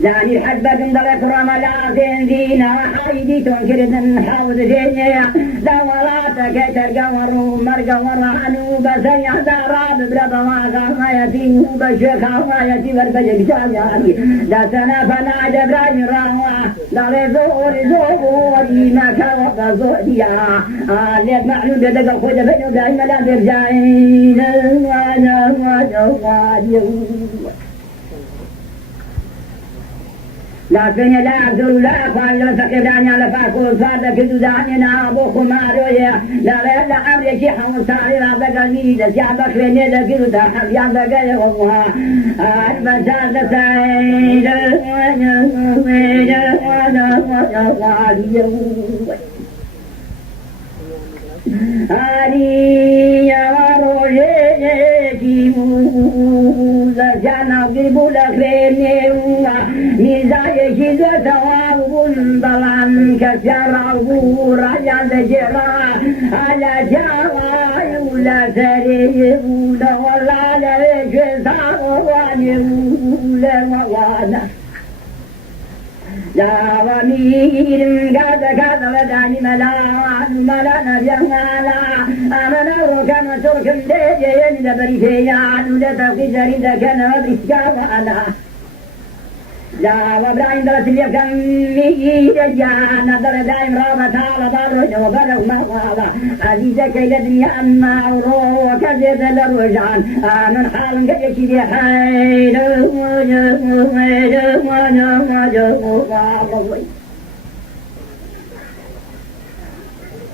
داني حبة ضلت رملات دينا حيدي تنكرد حوض دينيا دولاتك ترقور مرقور عنو بسيا داراب بربا غايتي وبشيخ غايتي وربجك جاياني دا سنة فنا جبراني راوا داري زور زوري ما كوضا زوريا ليك معلوم بدك الخوجة بينو دايما لا برجعين لكن لا أعذر لا أخوان لا فقداني على فاكور فادا كدو دانينا أبو خمارويا لا لا لا أمري شيحا وصاري لا بقاني دا شعبك لني دا كدو دا حبيان دا قلي ومها البسال دا سعيد هاري يا روجي موزا جانا قربو لخيني ميزاي شيزو ثواب ضلان كسر عبور على جرا على جاوي ولا سريب ولا ولا ليش صار واني ولا وانا لا ومير قاد كذا وداني ملا نبيا ملا أمنا كما ترك ديجين دبري فيان ودتقي جريد كان وبرسكا وأنا لا وابراهيم درس اليكم ميجا نظر دائم رابط على ضرج وبرغ مغابة عزيزك إلى الدنيا أما عروه وكذب للرجعان من حال قد يكيد حيل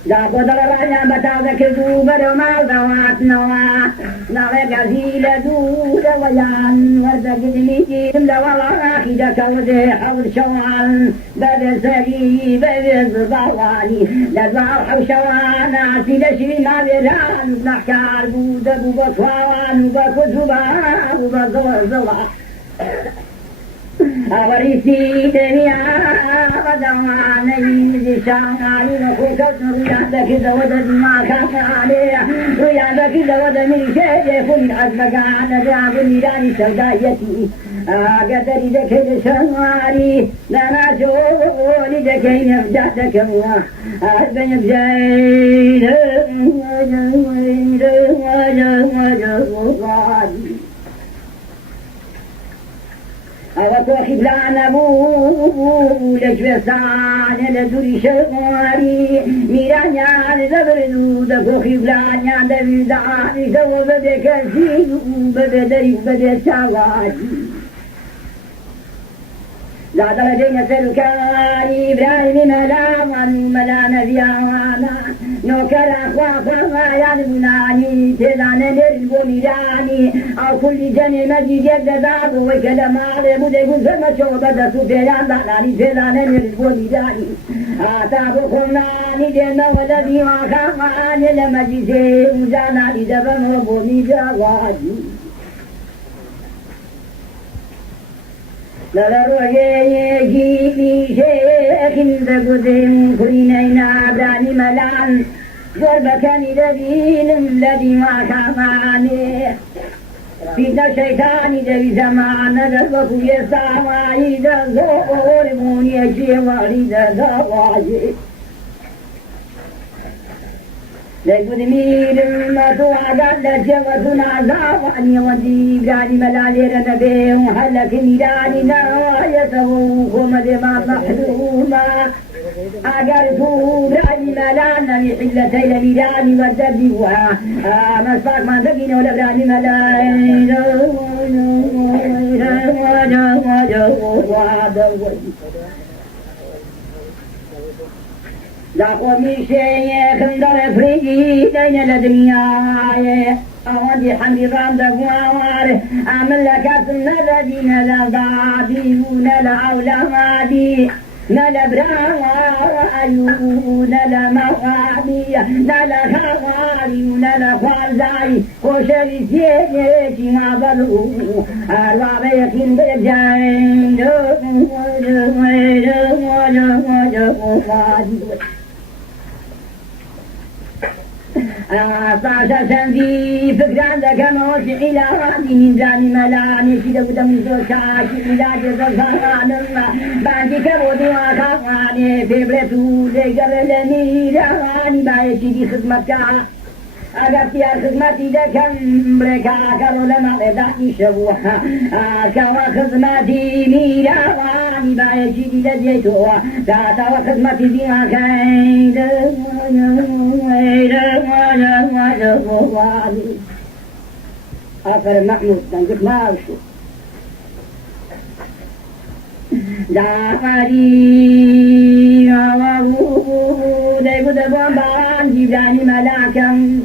لا قدر رأينا بتاذك دوبر وما ذوات نوا نغيق زيل دود ويان وردك دميجيم لولا أخيدك وذي حول شوان بد سري بد ضوالي لذار حو شوان عسي لشري ما بيران نحكار بود ببطوان بكتبان بزوزوان أغريسي دنيا ودواني لشاني نخوك ريادك زود ما كان عليه ريادك زود من شيء يكون عزمك عن ذعب ميراني سودايتي قدري ذك لشاني لنا شولي ذكي يمجدك الله أبن بزيد أوكو خبلان أبو لجوسان لدوري شغاري ميرانيان لبردود أكو خبلان لبردان سوى بدك سيدو بدري بدك سواري لا درجين سلكاري إبراهيم ملا نبيانا نوكر أخواقا ما يعلمناني تدانا نرزق ميراني أو كل جنة مجي جد ذاب وكلام على مدق زمة شوبة سفيان باناني تدانا نرزق ميراني آتابكم ناني جنة والذي وخاقاني لمجي سيء جاناني دفنه بميجاواتي للرؤية جيلي شيخ بقدم كلنا براني ملان ضربكني دين الذي ما كماني فينا شيطاني ذي زمان ضربك يسامعي ذا زور موني جواري ذا زواجي لقد ميل ما توعد لجوتنا زاواني ودي براني ملالي رنبي وحلك ميراني نرايته ومد ما محلوما أقرفوا براني ملانا بحلتي لميراني والدبيوها مسفاك ما تبين ولا براني ملالي لا قومي شيخ اندر فريجي دين الدنيا أودي حمد دقوار أعمل لك الذين لا ضادي ولا أولادي لا براء وأيون لا موادي لا خواري ولا خوازاي وشري سيدي ما بلو أربع يقين بجاين فاشا سنفي فكران ذاك موت إلى وادي زاني ملاني في دم زوجاك إلى جزران بعدك ودي وخواني في بلتو لقبل ميراني بايشي دي خدمتك أقف يا خدمتي لكم بركا كرولا مغداني شبوها كوا خدمتي ميراني بايشي دي لديتوها تاتا وخدمتي ديها كيد آخر محمود تنقف ما أوشو داخري ديبو دبون باران جيباني ملاكم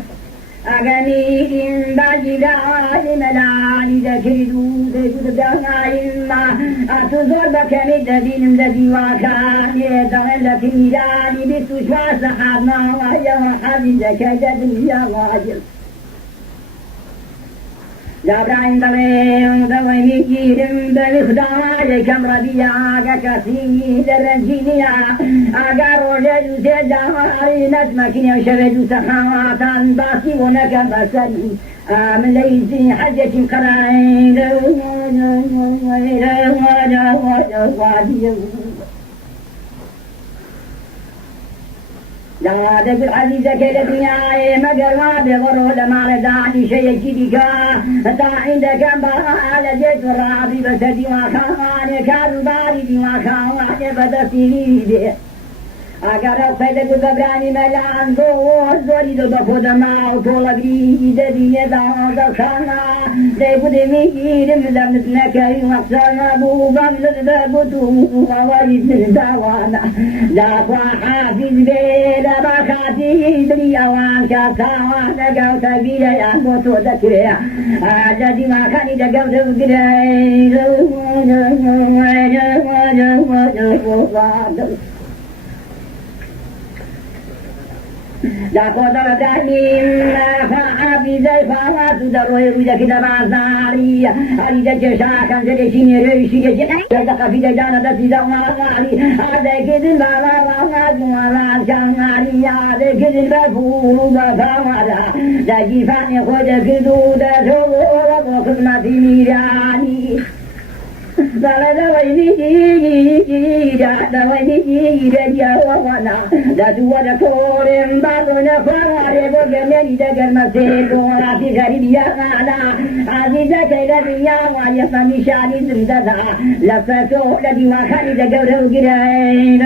أغني باجي داني ملاني ذكردو ديبو دبون ما أتزور بكني دبين دبي وكاني دغلت ميراني بسوشوا صحابنا وهي وحابي ذكي دنيا واجل لابراهيم دوين دوين يجيرم بمخدار كم ربيعك كثير الرجينيا أقر رجل سيداري نجمك يشرد سخاوات باقي ونك بسري من ليس حجة قرائن لا تقول عزيزك لدنياي مقر ما بغرو لما لدعني شيء جديك تا عندك على جيت الرابي بسدي وخاني كانوا باردي وخاني بدسيني أقرأ فيدك ببراني ملان قول زوري دو بخود ما وطول بريد دي دان دخانا دي بود ميجير مدمت نكي وقصر مبوغم لدبتو ووريد من دوانا داقوا حافظ بيدا بخاتي بلي أوان كاكاوانا قوتا بيدا يانبوتو دكريا جدي ما كاني دقوتا بكريا لا قدر دائم فعبي زي فوات دروي وإذا كده معزاري أريد جشا كان زريشيني ريشي يزق في دجانة تزا وغالي هذا كده ما شمالي هذا كده بفول بفوالا دا جيفاني خود كدودة سوى وخدمة ميراني لا دويني جاوانا لا دوانا كورم باغنا فواري بغمني دقر مسير وراتي غريب يا غانا عزيزة كيلا بيا ويفا مشاني زمددا لفتو لدي وخاني دقر وقرين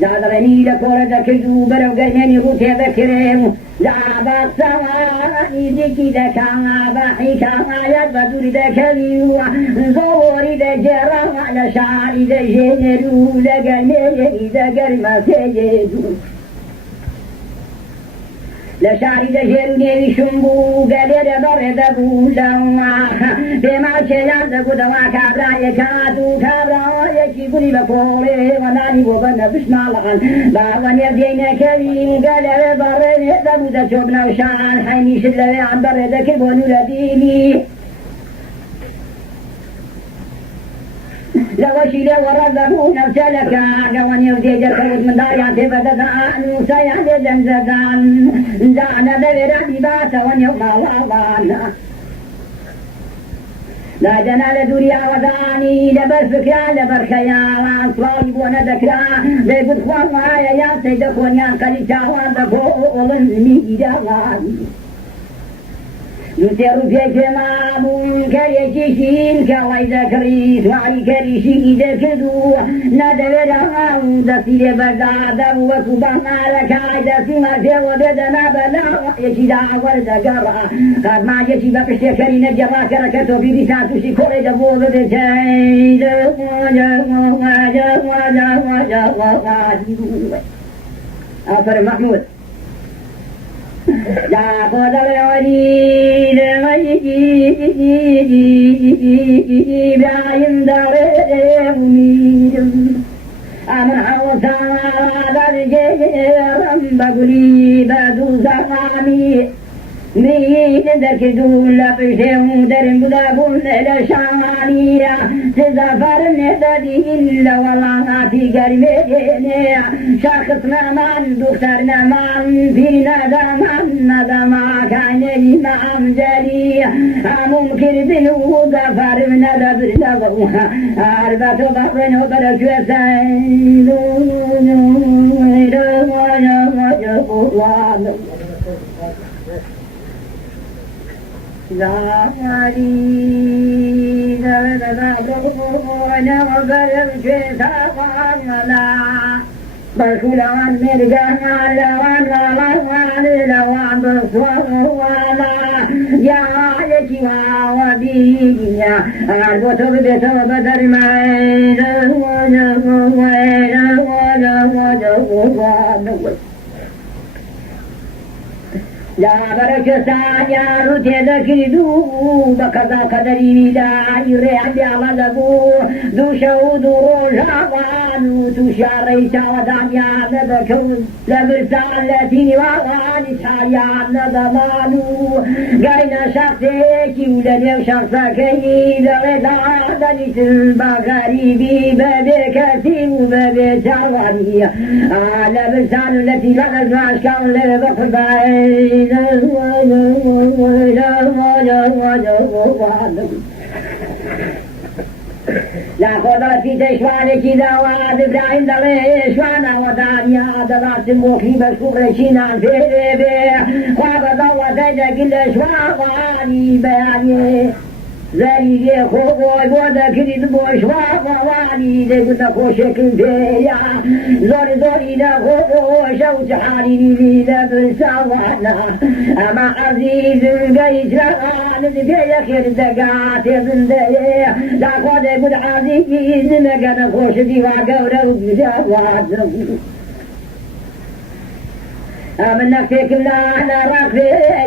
لا درني لكورة ذكرتو برو قرنني غوتي ذكرهم لا بصواني ذكي ذكا بحيكا يدبدور ذكريو زوري ذجرا على شعري ذجنرو ذقرني ذقر ما سيدو لشعري ذجرني شنبو قليل برد بولا بما شيان ذكو كابرا يكادو كابرا يشيبني بكوري وناني وبنا بشمالان باغن يبدين كريم قليل برد ذبو ذشبنا وشان حيني شلوي عن برد كبونو لديني لوشي لو ورزقوا نفسك قوان يودي جرخوت من داريات بددان وسيان زنزدان زعنا دبرا بباسا ونيوم الله لا جنال دوريا وذاني لبر فكرا لبر خيالا صلاب وندكرا بيقود خوان وعايا يا سيد خونيا قليشا واندفو الميدا واني نسير في جمام كريشين كواي ذكريت وعي كريشين ذكدو ندبر عن دسير بزاد وكبه مالك عيدا سيما في وبدنا بلا يشيدا وردقرا قد ما يشي بقشت كرين جرا كركتو في رساتو شكور دبو بدشيد أفر محمود لا قدر وليد إبراهيم درميد أمن حوصا برجيرم بقلي بدو زمامي مين ذكدو لبشهم درم بدابون لشانيا تزفر نددي إلا والله في قربيني شخص نمان دكتور نمان في ندمان كان الإمام جلي ممكن بلو غفر ندبر لغوها أربعة بطن وبرشو لا علي لا وبرم شيطان بشلان مرجان لوان لوان بصولا يا يجوا وبيا أربط بيت بدر ما لا بركة يا رتي ذكردو بكذا قدري لا يرعد على ذبو دو شود رجعوان تشاري سودان يا نبكو لبرسالتي وغان ساريا نضمانو قاينا شخصك ولن شخصك لغدا دنيت بغريبي ببكتي وببتواني على برسال التي لا نزمع شكال لبقبائي لا خضرت في تشوانك دواد إبراهيم دلي شوانا ودانيا دلات الموخي بشكر شينا في بيه خواب ضوى تجا كل شواني بياني زريجي خوبوي بودا كريد بوش واني دي قلنا خوشك فيا زوري زوري دا خوش او تحاري لي لبسوانا اما عزيز قيش لان فيا خير دقات زندي لا خودي قد عزيز نقنا خوش ديوا قورا وبجوات من نفسك لا رخي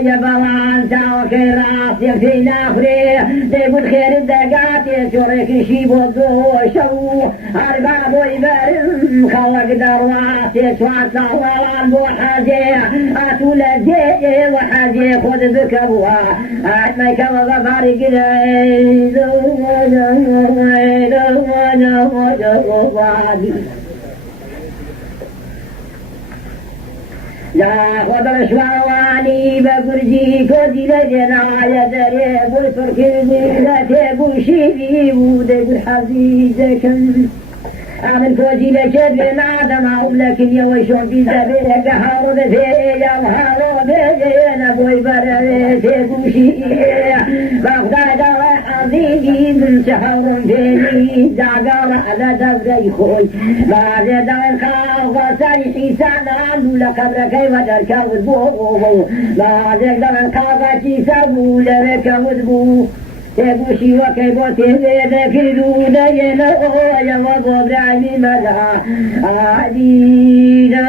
يا بلان تاوكي راسي في نخري تقول خير الدقات يسورك شيب ودوشو أرباب ويبرم خلق درواتي سوات لغلان بوحاجي أتول الجي وحاجي خذ بكبوا أعطمك وغفاري قدي لا خضر شواني بقرجي كودي لجنا يا دريب والفركي لا تبو شيبي ودي بالحزيزكم أمن كودي لجد ما دمعهم لكن يوشون في زبيرك حارب فيا وحارب فيا نبوي برد تبو شيبي بغداد وحزيزي من شهر فيني زعقار على دزي خوي بعد دار خاوة سريحي سنان لقبرك ودرك وذبو بعد دار خاوة سبو لك وذبو تبوشي وكيبو تذيذك دودين يا وضب رعمي ملا عدينا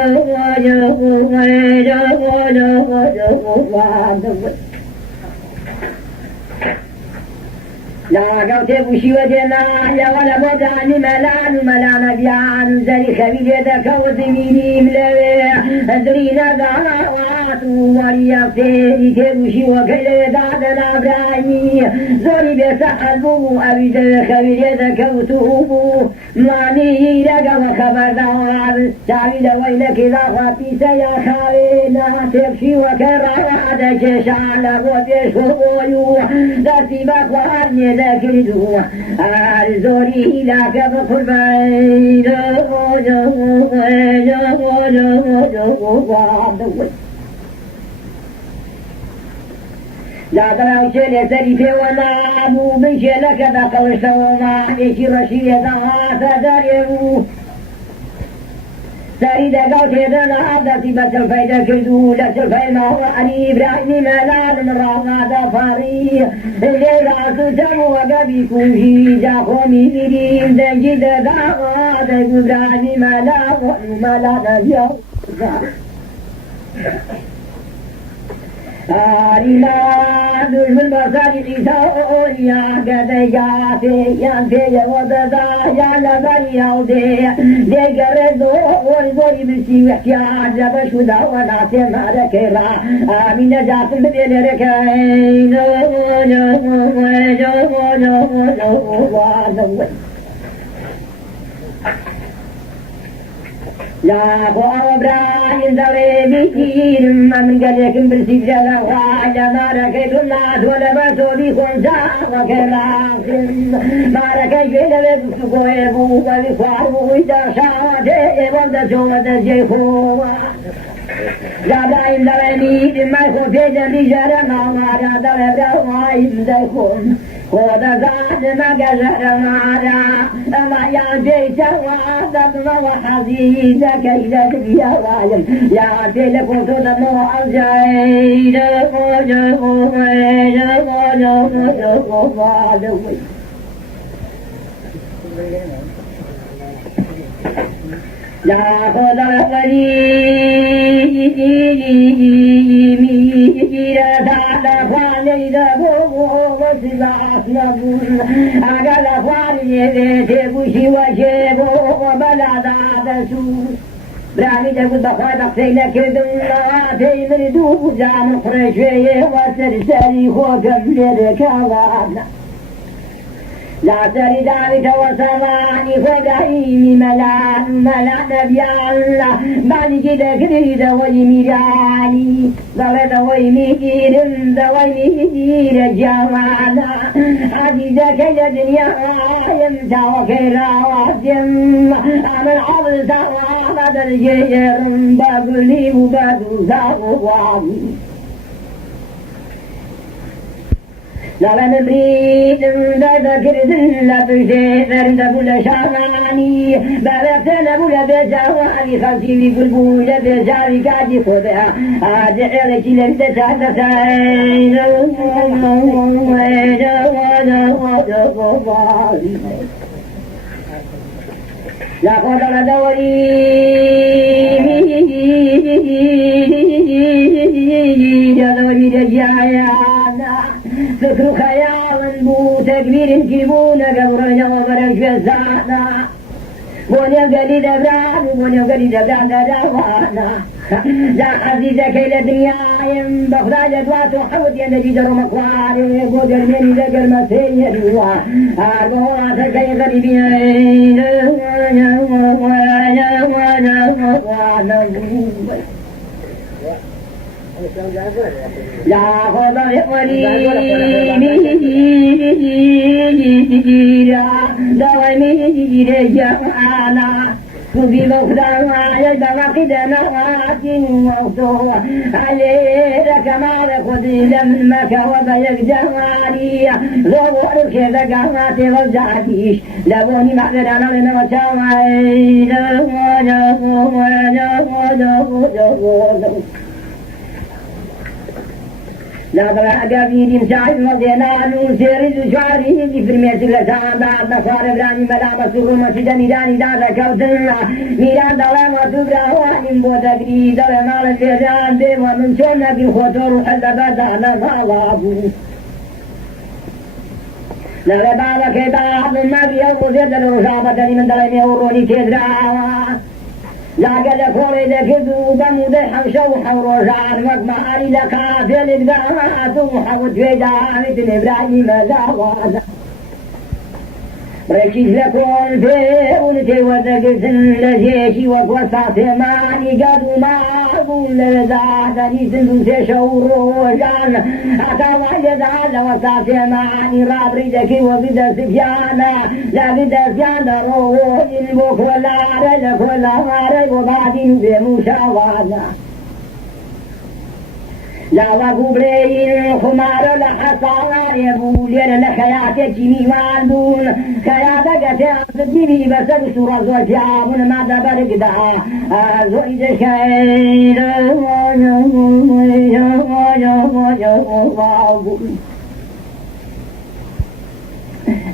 لا قوت بوشي ودنا يا ولا بداني ملان بيان زري خبيل يدك وزميلي ملوي ادرينا دعوات وريافتي تبوشي وكيل دادنا برايي زوري بسحبو ابي خبيل يدك وتوبو ماني لقى وخبر دار تعبيد ويلك اذا خطي سيا خالينا تبشي وكرادك شعلا وبيشويو داتي بخواني ذكرتو الزوري لك بقربان لا تراوش لسري في وما من شلك بقلش وما يشي رشيد فدريو سعيد قوت يدنا عبدتي بس الفايدة كردو لس الفايدة هو علي إبراهيم ملال من رغم دفاري الليلة سسمو وقبي كوشي جاخومي إليم دنجد دعوات إبراهيم ملال اليوم آلما دشمن بصاري قيساويا قدياتي يانتي وضدا يا لبري عودي ديقرد ورزوري بسي واحتياج بشودا ونعطي مالكيرا آمين جاتم بديل ركاين لا هو إبراهيم ذريبي من قليكم بالسجالة وعلى ما ركيت الناس ولبسوا بكم ساق كراسم ما ركيت لبسوا يبوك بفعلوا إذا شاته وابدسوا ودسيخوا إبراهيم ذريبي ما يخفيت بجرى ما راد إبراهيم ذيكم وذا زاد ما قدر معنا ما يعطيك وعدد وحزينك إلى الدنيا وعلم يعطيك وصدم وعزيز لا خضر ولي ميرا تعالى فالي دبو وسبعت نبون أقل فالي تبوشي وشيبو وبلاد عدسو برامي تقول بخوي بخسينا كدنا في مردو زعم خرشوية وسرسري خوكم لركوانا لا ترد ذلك وسمعني فدعيني ملا نبيا بعد كده كده ويميراني ضلت ويمير جمالا عزيزك يا دنيا يمتع وخيرا واسم أمن عبد وعبد الجير بابلي وبابل زاواني لا نريد ذكر ذل بشيء نقول شاماني بابتنا بولا بجواني خلفي بقلبولا بجاري قاعد خذها أدعي لك لن تتحدثين لا قدر دوري ذكر خيالا بو تكبير كيبونا قبرنا وبرك جزانا بونيا قليل أبراد بونيا قليل أبراد دوانا لا عزيزك إلى الدنيا بخراج أدوات وحود ينجي در مقوار ويقود المين ذكر مسيح الله أرضواتك يا غريبين لا خضر قريبا دوامي رجعنا في مخدعنا يجب قدنا وقتوا عليه كما لقد دمك وبيك جواني ظهور كذا قامات والزعتيش لبوني معذرنا لنا وشاوعين لا بلا قبيل سعيد مدينة نسير شعري في الميت لسان بعد نصار براني ملامة سرمة دميداني دادا كوتنا ميران دلام وتبرا وانم بودكري دلام على الفيزان دي ومن شونا بالخطور حل بدانا مالابو لا لبالا كتاب ما بيضو زيد الرشابة من دلامي وروني كدراوا لا قد فوري ذكذو دمو ذحا وشوحا ورجعان مقمعاني لكافل الدعوات وحاوت في دعامة إبراهيم زاواza ركيز لكون فيرونتي وذكذن لجيشي وقوصات ماني قدو معبون لذاتني سندوسي شور وجان أكاوا يزال وصات ماني راب ريدكي وبدا سفيانا لا بدا سفيانا روح البوك ولا عرج ولا عرج وبعدين بمشاوانا لا وقبلين خمار لحصار يبولين لخياتك ميواندون خياتك تأخذني بسد سورة وجعبون ما دبرك دعا زويد خير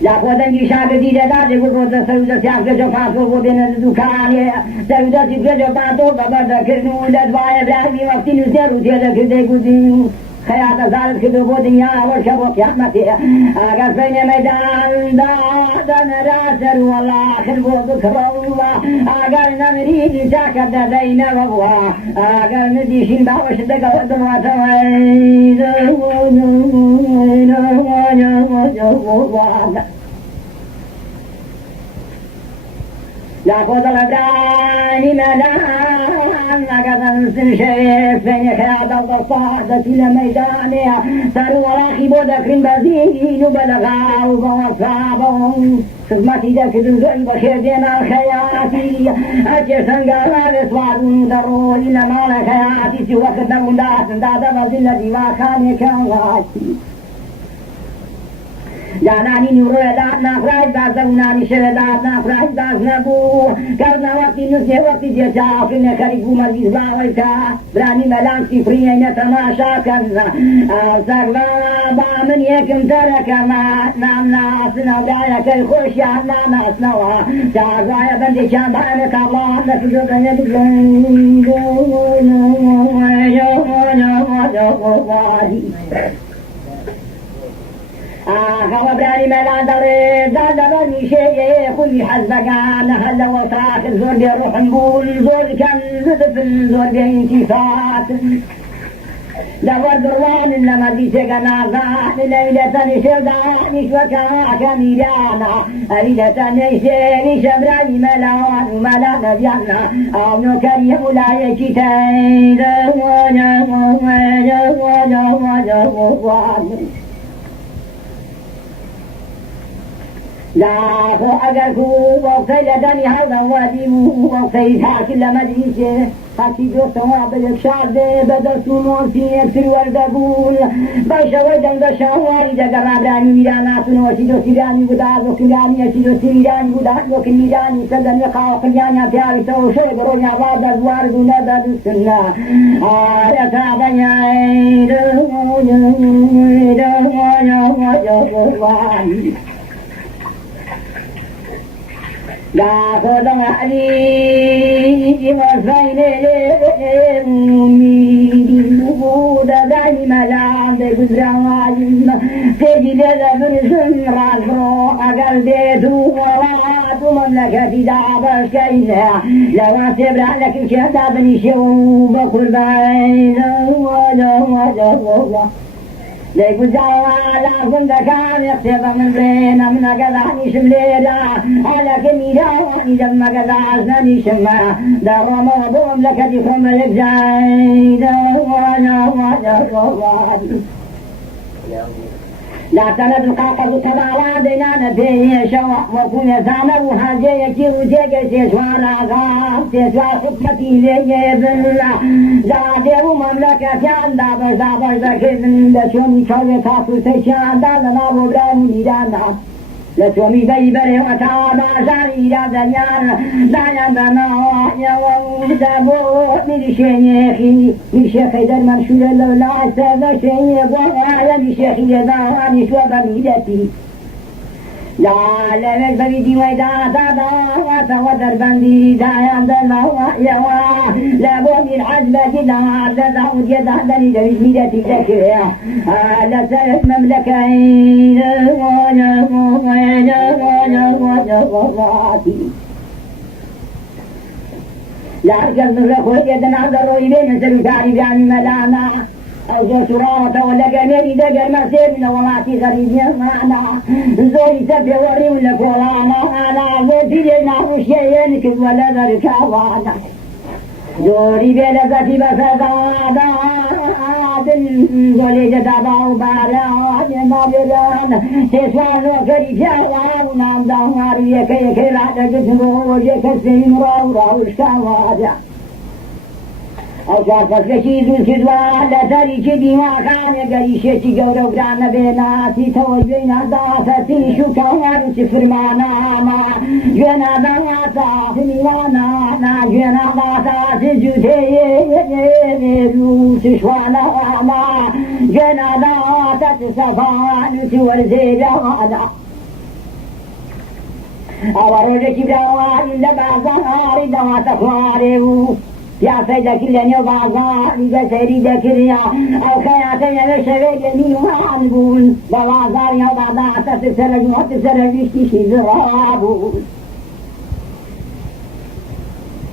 لا قدني شاكدي لذلك وقد سيودة سياسة جفافه وبين الدكان سيودة سياسة باتو بابا كرنو لدواء إبراهيم وقت نسير وسيادة كده قدين خياطة زالت كده بودنيا وشبه قيامتي أغاز بين ميدان دادن راسر والآخر بذكر الله أغاز نمريد ساكد دين ربوها أغاز نديشين باوش دقا ودن واتوين لا قدر براني ملان لقد شريف بين خياطة الصاعدة لميدانها صاروا وراخي بذكر بزين وبلغا وبوصابهم خدمتي ذاك الزعي بخيرنا الخياتي أجسن قرار صوارون دروا إنما لخياتي سوى خدم دادا بزلتي ما كان كواتي جانانی نوره دادنا خراج دازونانی شر دادنا خراج دازنبو کرنا وقتی نسیه وقتی جیچا آفرین خریبو مزیز باوی که برانی ملان سفرین تماشا کرنا سروا بامن یکم ترکنا نام ناسنا دایا که خوشیان ناسنوا شاگویا بندی چند بانک الله نفجو کنه بگلن هو براني ملان داري دادبني شيء كل حزبك نهل وساخر زور دي روح نقول زور كان زدف زور دي انتفات دور دروان إنما دي سجناغا ليلة شغاني شوكا كميلانا ليلة نيشي شبراني ملان وملان بيانا أو نكريم لا يشتين لا أجركو وقتي لدني هذا واديمو وقتي كل مجلسه حكي دوستها بالشعب بدر سمون في سرور دبول بشوي بشواري دقراباني ميرانا سنوشي دوسيراني وداد وكلاني أشي دوسيراني وداد وكلاني سدن يقاو قليانا بياري توشي برونا بعد أزوار بنباد السنة يتابعني لا تدع علي وفين أمي وجود دائما عند جزران تجد ذبر راسو أقلبيتو ورات مملكتي دعبش كينا لو أسبر لك الشهداء بني شوب قربان ليقول جوالا كنت كان يختفى من بين من قدعني شمليلا على كميلاني لما قدعزني شما دار موضوم لك ديكم الجاي لا تند القاقب كبالا دينانا فيه شواء وكون يزعنا وهاجي يكير وجيك سيسوانا غاب سيسوا خطتي ليه بالله زادي ومملكة عند بيزا بكذن لشومي كوي تاسو سيشان دالنا وبراني ميدانا لشومي بيبري وتعالى زاري دانيانا دانا يوم ميشيخي ميشيخي در منشور لولا سبا شيخ وعلى ميشيخي يزارني شوبا ميدتي لا لا البريدي ويدا دابا وتودر بندي دايان دلما يوا لا بوني العجبة لا داود يدهدني دريد ميدتي ذكريا لا سيف مملكين لا أركز الرخوة يدنا عذر إلينا سلساري بعني ملانا أو سرارة ولا جميل دقر مرسيبنا ومعتي غريبين معنا زوري سبي وري ولا كولانا أنا زيتي لنا وشيين كذ ولا ذركاوانا زوري بلا ذاتي بسدانا زوري جدابا وبارا وعجنا بلان تسوان وكري جايا ونام دهواري يكي لا تجسمو وجيك السين راورا وشكاوانا أوصافك لشيد الكذوان لا تريك ديما كان قريشتي قورو قرانا بيناتي توجينا دافتي شكوان سفر مانا ما جنا داتا سميوانا جنا داتا سجوتي تشوانا ما جنا داتا تسفان سور زيدانا أورجك بروان لبعضها ردوا تخواريو يا سيدة كلني وبعضها لبسري ذكريا أو خياتي بشري جميل وعنبون بوازاري وبعضها تسرج وتسرج اشتشي زرابون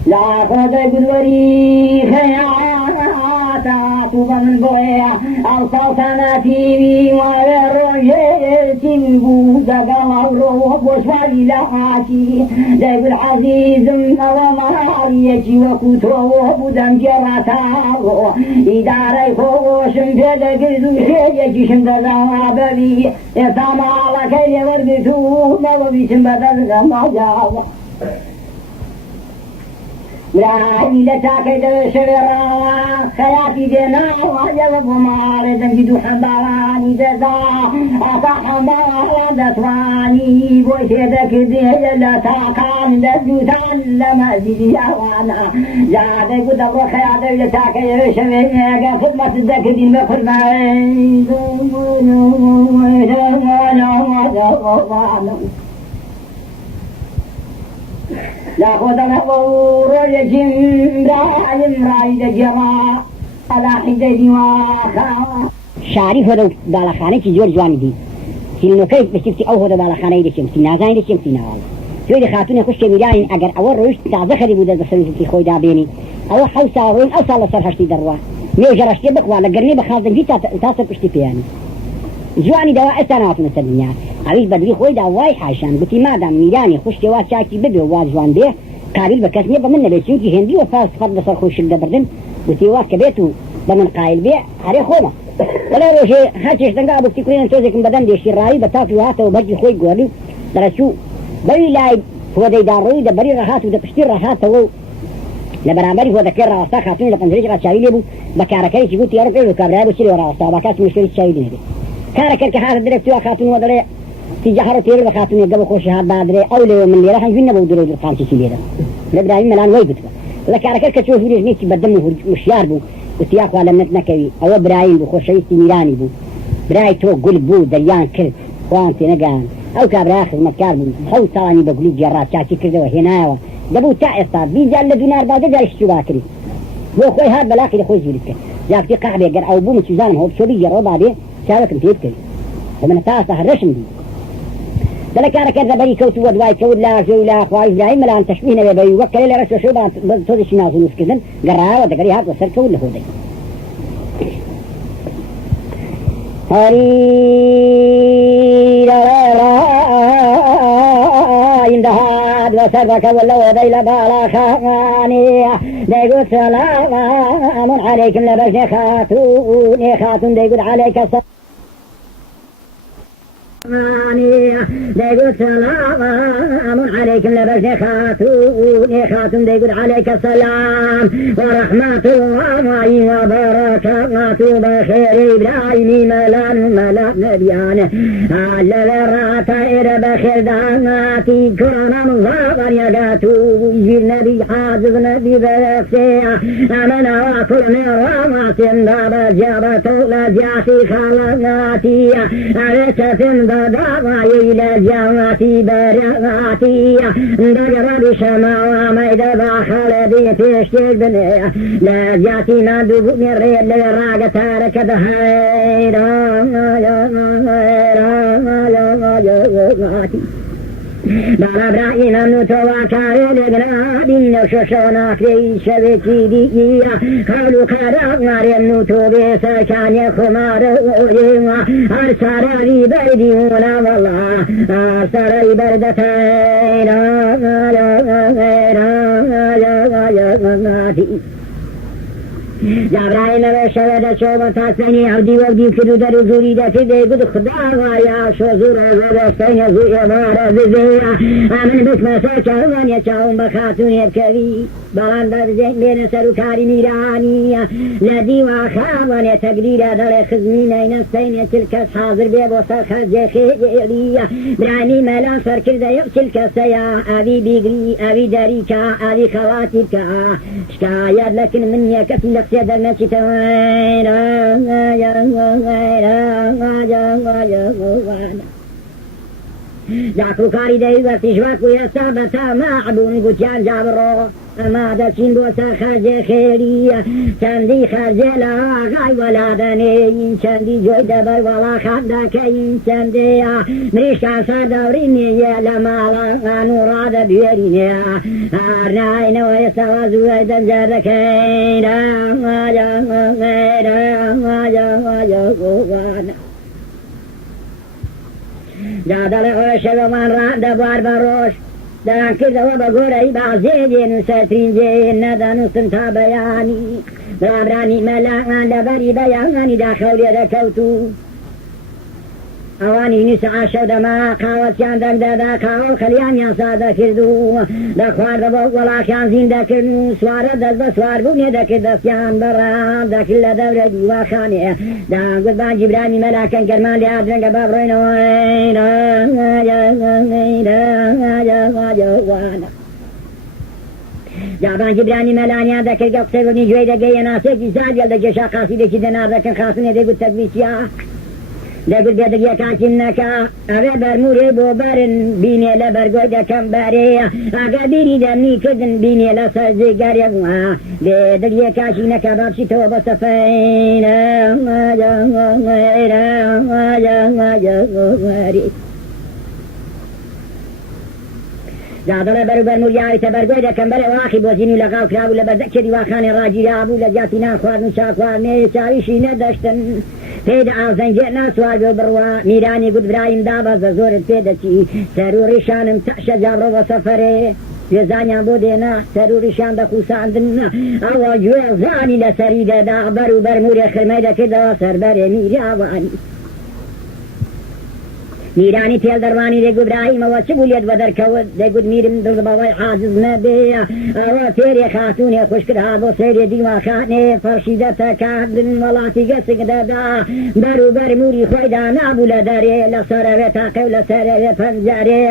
لا فضي بدوري خياتا طوبا من بويا أو صوتناتي ورجيتي نقود قمر وشوالي لحاشي ليب العزيز ومراريتي وكترو وبدن جراتارو إداري فوش مفيدك زوشيتي شمدزا ببي يسامع على كي وردتو نوبي شمدزا مجاوة لا لتاكد شبرا خياتي دينا ويوب مارد جدو حمباراني دزا أطا حمبارا دسواني بوشيدك دي لتاكان لزوتان لما زيدي يوانا جادي قدر خياتي لتاكد شبرا خدمة الدكدين بخرمين لا خذ نور الجن رايد جما على حدي واخا شعري هذا بالخانه کی جور جوانی دی سینو کیف بشتی او هذا بالخانه دی شمسی نازای دی شمسی نوال توی خاتون خوش میرین اگر اول روش تازه خری بوده دستی خوی دا بینی او حوسا روین او سال سر هشتی دروا نێژە ڕشتێ بخوا لە گەرنی بە خازنگی تاسە پشتی پێیانی جوانی دەوا ئێستا ناتونە سەر دنیا ئەویش بەدلی خۆیدا وای حاشان گوتی مادام میرانی خوشتێ وا چاکی ببێ وا جوان بێ قابل بە کەس نییە بە من نەبێت چونکی هێندی وە فاس خەت لەسەر خۆی شل دەبردن گوتی وا کە بێت و بە من قایل بێ هەرێ خۆمە بەڵێ ڕۆژێ هەرچێش دەنگا بکتی کوێنە تۆزێکم بەدەم دێشی ڕاوی بە تاقی هاتەوە بەرگی خۆی گۆڕی دەرەچوو بەوی لای هۆدەی داڕۆی دەبەری ڕەهات و دەپشتی ڕەهاتەوە و لە بەرامبەری هۆدەکەی ڕاوەستا خاتونی لە پەنجەرەی ڕاچاوی لێبوو بە کارەکەرێکی گوتی یارە پێ کابرای بۆ چی لێوە ڕاوەستا با کاتی مشتری چاوی لێدێ کارەکەر کە هاتە دەرێکتووە خاتون وە دەڵێ تیجاهرە تێر بە خاتونێک گە بە خۆشی هات بادرێ ئەو لێوە من لێرە هەنگوین نەبوو درۆ درقامچی لێرە لە براوی مەلان وەی بتوە لە کارەکەر کە چۆ ژورێژنێکی بەدەم و وشیار بوو وتی یاخوا لە منت نەکەوی ئەوە برایم بوو خۆشەویستی میرانی بوو برای تۆ گول بوو دەریان کرد خوان تێ نەگەیان ئەو کابرا خزمەتکار بوو خەو ساڵانی بە گولی جێڕا چاکی کردەوە هێنایەوە دەبوو تا ئێستا بیجار لە دوونار بادە جاری شتوبا کردی بۆ خۆی هات بەلاقی لە خۆی زوریت کرد جاکتی قەحبێ گەر ئەو بوو چیزانم هەوڵ چۆ بیجێڕەوە بابێ چاوەکم پێ بکەوی ومن تا ئێستا هەرەشم دی دەڵێ کارەکەر دەبەری کەوتووە دوای کەوت لا ژێ و لا خوای ئیبراهیم مەلان تەشبیه نەبێ بەوی وەک کەلێ لە ڕەشە شۆ تۆزێکی ناز و نووسکردن گەڕایەوە دەگەری هاتوە سەر کەوت لە هۆدەی دهاد وسرك ولا وديل بالا خاني ديقول سلام عليكم لبس خاتون ديقول عليك السلام ديقول سلام عليكم لبس خاتون ديقول عليك السلام ورحمة الله وبركاته بخير إبراهيم ملان نبيان على الراتائر بخير داناتي كرنا مظاهر يقاتو يجي النبي حافظ نبي بلقسيا أمنا وكل من راماتين بابا جابتو لجاتي خالاتي أرسة بابا إلى جواتي برغاتي دقر بشما وميد بخالدي تشتيق بني لجاتي ما دبني الريل لراقة تارك بحيرا بابا براينا نتوى كارين قرابين وشوشونا كري شبكي ديئيا خالو كارغنا رنوتو بسكان يخمار ويما أرساري بردي ولا والله أرساري بردتين جابرايل وشهد شوبة تاسني عبدي وبدي كدو درو زوري دكدي قد خدا ويا شو زورا وستين زوري مارا بزيا آمن بسم ساكا وان يشاهم بخاتون يبكوي بلان برزين بين سروكاري ميراني لدي وخاوان يتقدير دل خزمين نستين تلك حاضر بيب وصخ جخيلي براني ملان فركر دا تلك سيا أبي بيقري أبي داريكا أبي خواتيك شكايات لكن من يكفي لقصيد المسي توين جاكو كاري داي وقت شواكو يا سابتا ما عبوني قتيان جابرو ما دسين بوسا خرجي خيري چندي خرجي لا غاي ولا دنين چندي جوي دبر ولا خدا كين چندي مريشا صدوريني يا لمالا نورا بيريني ارناين ويسوا زويدا جركين جادل غشب من راد بار بروش دان كذا وبقولي بعزيدين وساترين زين ندان وسنتا بياني برابراني ملان دبري بياني داخل يدكوتو اواني نسعى شدما قاوت ياندك دادا قاو خليان ياسادا كردو دخوار دبوك ولا كان زين دكرنو سوار دز بسوار بوني دكر دستيان برام دكر لدور ديوا خاني دان قدبان جبراني ملاكا كرمان لعبدن قباب روينوين جابان جبراني ملانيا دكر قبصي بني جوي دقيا ناسيك زاد يلدك شا قاسي دكي دنار دكن خاصني دي قد تدبيسيا دقل بيدك يكاكنك أبي برموري بوبارن بيني لبرقود كم باري أقابيري دمني كدن بيني لسرزي قريبها بيدك يكاكنك بابشي توبة صفين زادڵە بەروبەر موریاویتە بەرگۆی دەکەم بەرە واخی بۆ زین و لەقاو کرابوو لە بەردەکێ دیواخانێ ڕاگیرابوو لە زیاتی ناخواردن و چاخواردنێ چاویشی نەدەشتن پێدا ئازەنگێ ناسواگە بڕوا میرانی گوت برایم دابەزە زۆرت پێدەچی سەر و ڕیشانم تەشە جابڕۆ بۆ سەفەرێ گوێزانیان بۆ دێنا سەر و ڕیشان دەخوساندن ئەوە گوێزانی لەسەری دەدا بەروبەر موری خرمەی دەکردەوە سەربەرێ میراوانی میرانی تێل دەڕوانی دەیگوت براهیمەوە چ بوو لێت بە دەرکەوت دەیگوت میرم دڵ بەوەی عاجز نەبێ ئەوە تێرێ خاتونێ خوشکرا بۆ سەیرێ دیواخانێ فەرشی دەتەکاندن وڵاتی گەسک دەدا بەروبەر موری خۆیدا نابوو لە دەرێ لە سەرەوێ تاقێ و لە سەرەوێ پەنجەرێ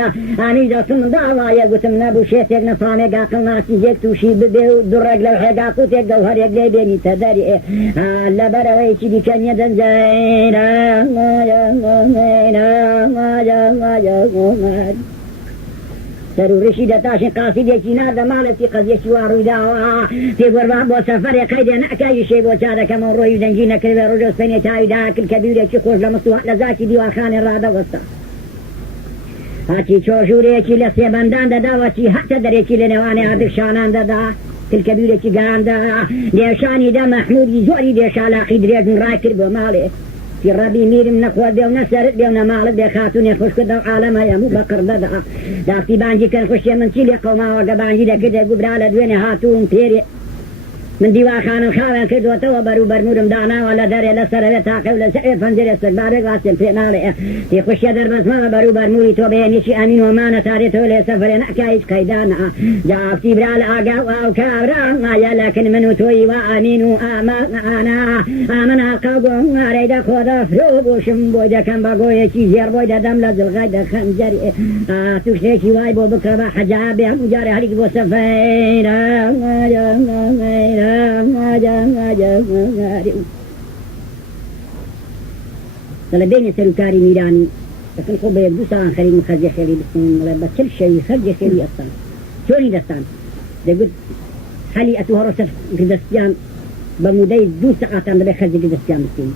ئانی دەستم داوایە گوتم نەبوو شێتێک نەفامێ گاقڵ ناسی یەک تووشی ببێ و دوڕێک لەو هێگا قوتێک گەوهەرێک لێ بێنیتە دەرێ لەبەرەوەی دیکەنیە دەنجێرە سەر و ڕیشی دەتاشی قاسیدێکی نادە ماڵەتی قەزیەکی وا ڕوویداوە پێبوەربا بۆ سەفەرێ قەیدێ نەکای شێ بۆ چادەکەمە ڕۆی دەنگی نەکردێ ڕۆژە سپێنێ چاویدا کرد کە بیرێکی خۆش لە مستوە لە زاکی دیواخانێ ڕادەوەستا هاچی چۆژورێکی لە سێبەندان دەداوەچی هەتە دەرێکی لە نێوانێ هەردشانان دەدا کلکە بیرێکی گاندا لێشانی دا مەحموودی زۆری دێشالاقی درێژن ڕای کرد بۆ ماڵێ ڕبی میرم نەخوارد بێ و نەسەرت بێ و نەماڵت بێ خاتونێ خوشکردە و عالەمە هەموو بەقڕ دەدا داستی بانگی کەن خوشیە من چی لێ قەوماوە گە بانگی دەکردێ گوبرا لە دوێنێ هاتووم پێرێ من دیواخانم خاوێن کردوەتەوە بەرو بەرمورم داناوە لە دەرێ لە سەرەوێ تاقە و لە سەرێ پەنجەرێ سەربارێک واسێن پێ ناڵێ تێ خوشیە دەربەزماوە بەرو بەرموری تۆ بەیەنیشی ئەمین ومانە تارێتەوە لێ سەفرێ نەکا هیچ قەیدانە جاوتی برا لە ئاگا و ئاو کابراایە لەکن من و تۆی وا ئەمین و ئامانە ئامنە قەوگۆڕەی دەخۆدە فرۆ بۆشم بۆی دەکەم بە گۆیەکی زێر بۆی دەدەم لە جڵغای دەخەنجەری توشتێکی وای بۆ بکڕە بە حەجابێ هەموو جارێ هەریک بۆ سەفەیرە لە بینی سەرکاری میرانی دەکەن خۆ بە یەک دوو ساڵان خەریک خەرجی خێری بستن بڵێ بە چل شەوی خەرجی خێری ئەستان چۆنی دەستان دەگوت حەلی ئەتوو هەڕۆ گردەستیان بە مودەی دوو سەعاتان دەبێ خەرجی گردەستیان بستین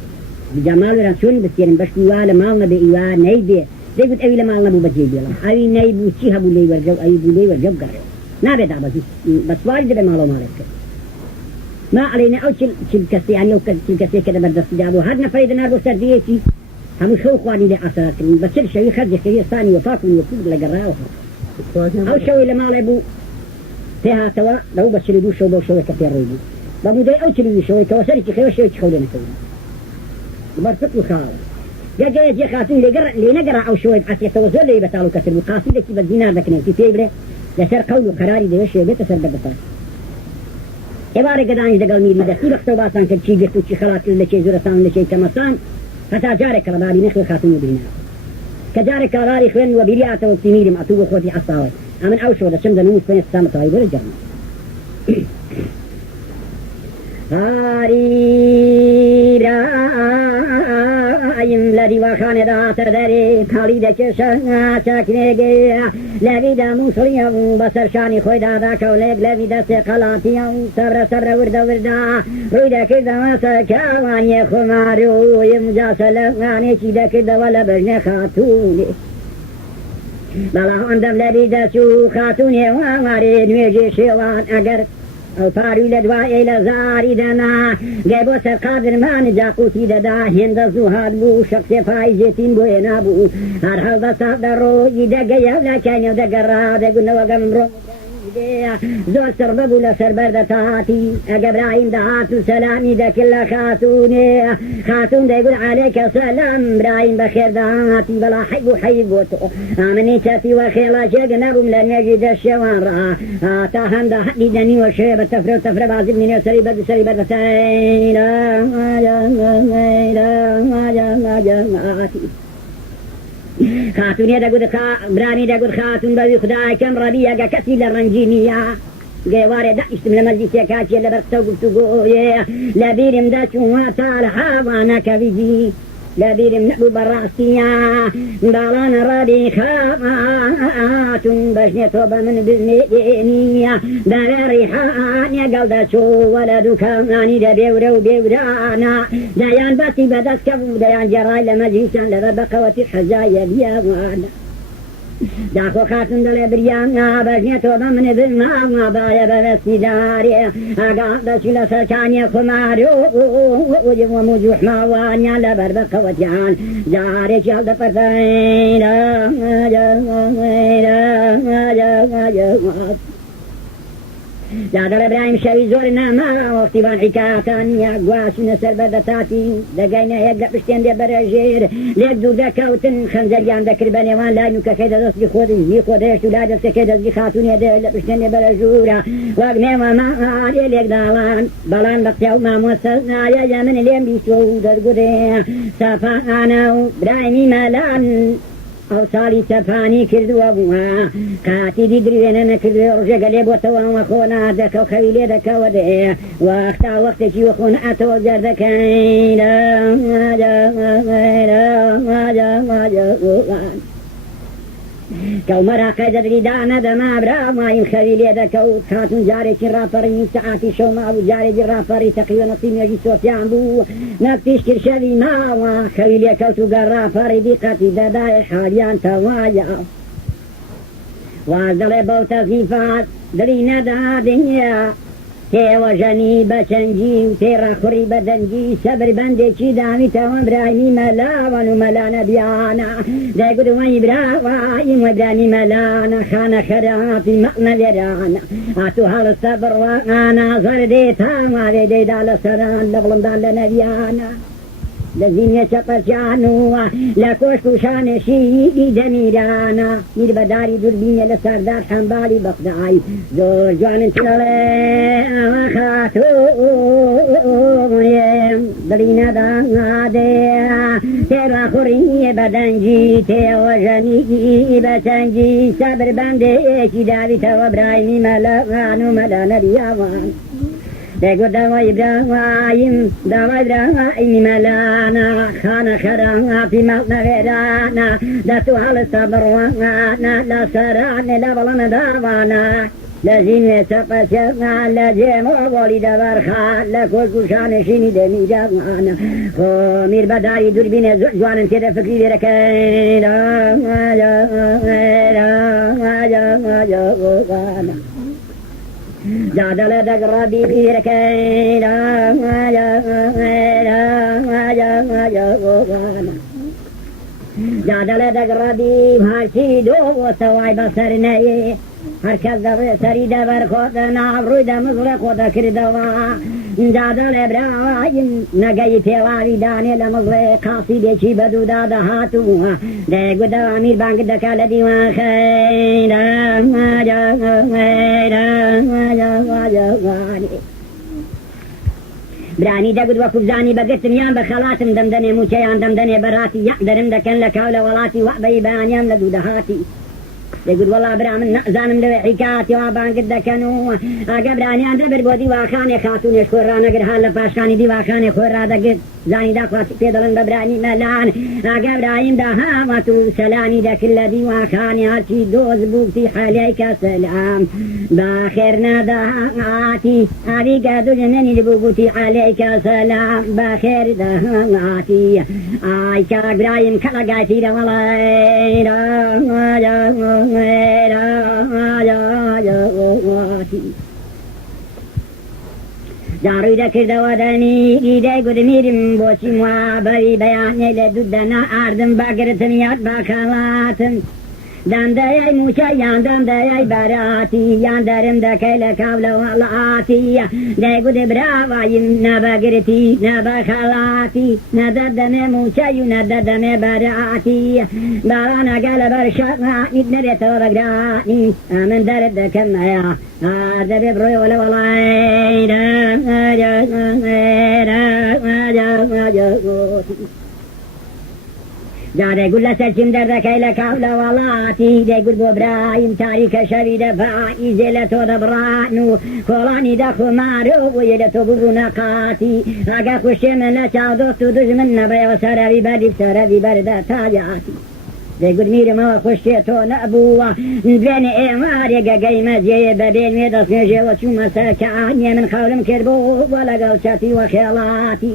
بجامال وێران چۆنی بستێنن بەشتی وا لە ماڵ نەبێ ئیوا نەیبێ دەیگوت ئەوی لە ماڵ نەبوو بەجێ بێڵم ئەوی نەیبوو چی هەبوو لێی وەرگە و ئەوی بوو لێی وەرگە بگەڕێ نابێت دابەزی بەسواری دەبێ ماڵ و ماڵێک کرد ما علينا أو كل كسي يعني أو كل كسي كده بدرس جابوا هذا نفريد نار بسرديتي هم شو خواني ده أثرات بس كل شيء خرج شيء ثاني وفاكم وكل لجراه أو شو اللي ما لعبوا فيها سوا لو بس يريدوا شو بو شو كثير يريدوا بابو ده أو تريدوا شو كوسري كخير شو تخولنا كذا برتق وخال جا يا خاتون اللي نقرأ أو شو يبعث يتوزع لي بتالو كسر مقاصد كي بالدينار ذكنا في تيبله لسر قول قراري ده شيء بتسر بدفع اباره گدانی دگل میری دستی وقت واسان که چی گفتو چی خلاص لچی زورستان لچی تمسان حتی جارك ربابي نخل خاتم بينا كجارك ربابي خوين وبيريات وتميرم اتو خوتي عصاوي امن اوشو ده شمد نوس بين السما طيب ولا جرم رايم لدي وخانه دا تدري خالي دكشا تاكنيجي لبيدا موسريا بسر شاني خويدا دا كوليك لبيدا سقلاتيا سبر وردا رويدا كده ما سكاواني خمارو يمجاسلاني كده كده ولا بجن خاتوني بلا عندم لبيدا شو خاتوني واماري نيجي شوان اگر او پاری لدوای لزاری دنا گیبو سر قادر من جاقوتی ددا هند زوهاد بو شخص فایزتین بو نابو هر حال بسا درو یدگیا لکن دگرا دگنو گم رو زول سرببو لسر بردتاتي ابراهيم دعاتو سلامي دا كل خاتوني خاتون دا يقول عليك سلام ابراهيم بخير دعاتي بلا حيب وحيبوتو امني تاتي وخيلا شيق نبو لن يجد الشوارع تاهم دا حدي دني وشيب تفر بعض من يسري برد سري برد سيلا خاتون دا قد براني دا قد خاتون بوي خداي كم ربيا كسي للرنجينيا جواري دا اشتم لمجلسي كاتي لبرتو قبتو لا بيرم دا شواتا لحاوانا كبيجي لا بيرم نقو براسيا بالانا رابي خاتون بشنيتو بمن بزنينيا دانا ريحانيا قلدا شو ولدو كاماني دا بيورانا دايان باتي بدس كفو دايان جراي لمجلسان لبقوة الحزايا بيا وانا داخو خاتون دل بریان بجنی تو بمن بما بایا بوستی داری اگا بچل سرچانی خماری و موجوح موانیا لبر بقوتیان جاری چال دپرتین جادر ابراهيم شوي زور نعمة واختبان حكاياتان يا قواسون سر بدتاتي دقينا يقع بشتين دي برجير ليبدو دكاوتن خنزريان دكر بنيوان لا نوكا كيدا دس بخودي خوديش ولا دس كيدا دس خاتون يدي بشتين دي برجورا واقنيوا ما عاري ليك دالان بلان بقتيو ما موصلنا يا يمن لين بيسو دقودي سفانا ابراهيمي ملان أو صالي تفاني كردو أبوها كاتي دي درينا نكردو رجع قليب وتوا وخونا دك وخويلي دك ودي واختار وقتك وخونا أتو جردك كو مرا قيدت ردانا دما برا ما ينخويلي دك وخاتون جاري رافري ساعاتي شو ما أبو جاري دي رافري تقيو نصيم يجي صوتيان بو نفتيش كرشبي ما وخويلي كوتو قرافري دي قتي داداي حاليان توايا وازدل بوتا زيفات دلينا دا دنيا تيوا جني بچنجي وتيرا خري بدنجي صبر بندي چي دامي توان برايمي ملا ونو ملا نبيانا دا قد وي برايم وداني ملانا خانا خراتي مقنا ويرانا اتو هال الصبر وانا زردي تاما دي دال سران لغلم دال نبيانا لازم يشقر شانو لكوشكو شان شيدي دميرانا مير بداري دربيني لسردار حنبالي بخدعي زور جوان انتلالي خاتو بلينا دانادي تيرا خوري بدنجي تيوا جني بسنجي صبر بندي كدابي توا برايمي ملغانو ملا نبياوان دقو دوا إبراهيم ملانا خانا خرانا في مغنا غيرانا داتو على الصبر وانا لا سرانا لا بلنا داوانا لازم يتقسمنا لازم أولي دبرخا لكل كشان شيني دمي داوانا خمير بداري دربين زعجوانا كده فكري بركين جادل دقربي في ركينا جادل دقربي هاشيدو وسواي بصرني هركز سري دبر خودنا عبرو دمزر خود كردوا جادل ابراهيم نگي تيواوي داني لمزر قاصي چي بدو داد هاتو دگو دا امير بانك دكال ديوان خينا براني دقد وكبزاني بقتم يام بخلاتم دمدني موچيان دمدني براتي يقدرم دكن لكاول ولاتي وعبي بانيام لدو دهاتي يقول والله برامن نأزانم لو حكاتي وابان قد كانوا أقبراني أنت بربودي واخاني خاتون يشكرانا قد حال فاشكاني دي واخاني خورا قد زاني دا قواتي بيدلن ببراني ملان أقبرايم دا هامتو سلاني دا كل دي واخاني هاتي دوز بوكتي حاليك سلام باخرنا دا هاتي أبي قادو جنني لبوكتي عليك سلام باخر دا هاتي آيك أقبرايم كلا قاتي دا والله جارو دا كردوا داني ديدا قد ميرم بوشي موابري بياني لدودنا آردم باقرتن ياد باخالاتن دان دايي موشا يان دان دايي باراتي يان دارم دا كيلا كاولا والاتي دا قد براوايم نباقرتي نباخالاتي نددنا موشا ينددنا باراتي بارانا قال برشاقنا ندنريت وبقراني آمن دارد دا كمايا هذا ببروي ولا والله دا يقول لسجم در كيلا كاولا والاتي دا يقول ببرايم تاريك شريد فاي زيلتو دبرانو كولاني دا خمارو ويلتو بزنقاتي اقا خشي من لا تعدوستو دجمن نبي وسرابي بردي بسرابي بردا تاجاتي دەیگوت میرە ماوە خۆشتێ تۆ نەبووە دوێنێ ئێمارێگە گەیمە جێ بەبێن وێ دەستێژێوە چوومە سەرکەانیە من خەورم کرد بۆ لەگەڵ چەتی وە خێڵاتی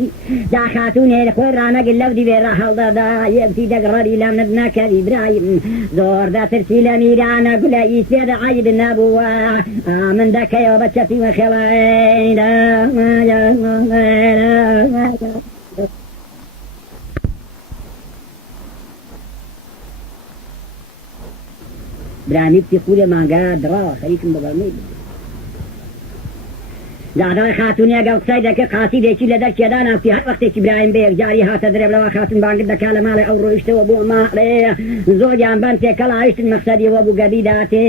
داخاتونێ خۆی ڕانەگەل لەو دیوێ ڕەهەڵدەدا یەکتی دەگڕەری لە من نەکەوی برایم زۆر دەترسی لە میرانە گولە ئیسێدە عید نەبووە من دەکەیەوە بە چەتی وە خێڵایدا برانی بتی خودێ مانگە دڕاوە خەریکم بەگەڵمەی زادای خاتونی ئەگەڵ قسەی دەکە قاسیدێکی لە دەرکێدا ناوتی هەر وەختێکی برایم بە یەکجاری هاتە درێ لەوە خاتون بانگت دەکا لە ماڵێ ئەو ڕۆیشتەوە بۆ ماڵێ زۆریان بەن تێکەڵ ئاویشتن مەقسەدیەوە بوو گەبی داتێ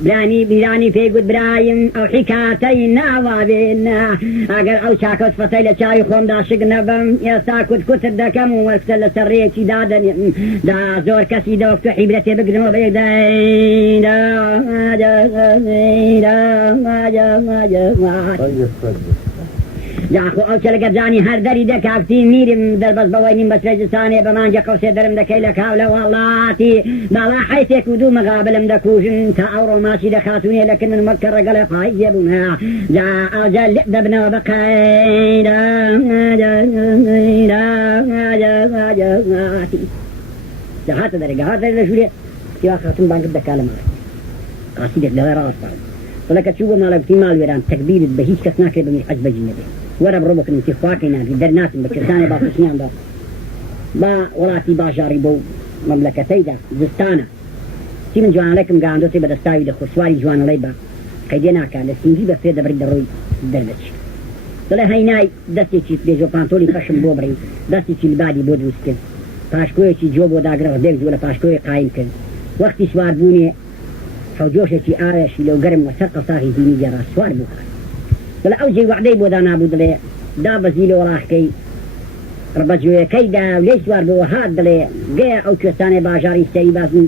برانی بیرانی پێیگوت برایم ئەو حیکاتەی ناوابێنە ئەگەر ئەو چاکەوت فەتەی لە چاوی خۆمدا شک نەبم ئێستا کوتکوتت دەکەم و وەستە لە سەرڕێکی دادەنێم دا زۆر کەسی دەوەکتۆ حیبرەتێ بگرنەوە جاخۆ ئەو چەلگە جانی هەر دەری دەکافتی میرم دەربەست بەوەی نیم بەسرێجستانێ بەمانجە قەوسێ دەرم دەکەی لە کاو لە وڵاتی باڵا حیسێک و دوو مەغابلم دەکوژن تا ئەو ڕۆماچی دەخاتونێ لەکن من مەکە ڕەگەڵێ قایزێ بوومە جا ئەوجا لێ دەبنەوە بەقەیدا جا هاتە دەرێگە هاتە لە ژوورێ تیوا خاتون بانگت دەکا لە ماڵ قاسیدێک لەوێ ڕاوەستاڵ بەڵێکە چوو بۆ ماڵەکتی ماڵ وێران تەکبیرت بە هیچ کەس ناکرێت بەمی حەج بەجی نەبێ وەرە بڕۆ بکەن تی خواکەی ناگی دەرناکن بە کردانێ باخشنیاندا با وڵاتی باژاری بۆ مەملەکەتەیدا زستانە تی من جوانەکەم گاندۆسی بە دەستاوی دەخۆ سواری جوانەڵەی بە قەیدێ ناکات لە سینجی بە فێ دەبڕی دەڕۆی دەردەچی دەڵێ هەینای دەستێکی پێژۆ پانتۆلی پەشم بۆ بڕی دەستێکی لبادی بۆ دروستکرد پاشکۆیەکی جۆ بۆ داگرە ڕدێک جوە لە پاشکۆی قایم کرد وەختی سواربوونێ حوجۆشێکی ئاوێشی لەو گەرم وەسەر قەساغی دینی گەڕا سوار بوو بەڵە ئەو جێی وعدەی بۆ دانابوو دڵێ دابەزی لە وەڵاخکەی ڕبەجوەکەیدا و لێی سوار بەوە هات دڵێ گەیە ئەو کوێستانێ باژاری سەری بازن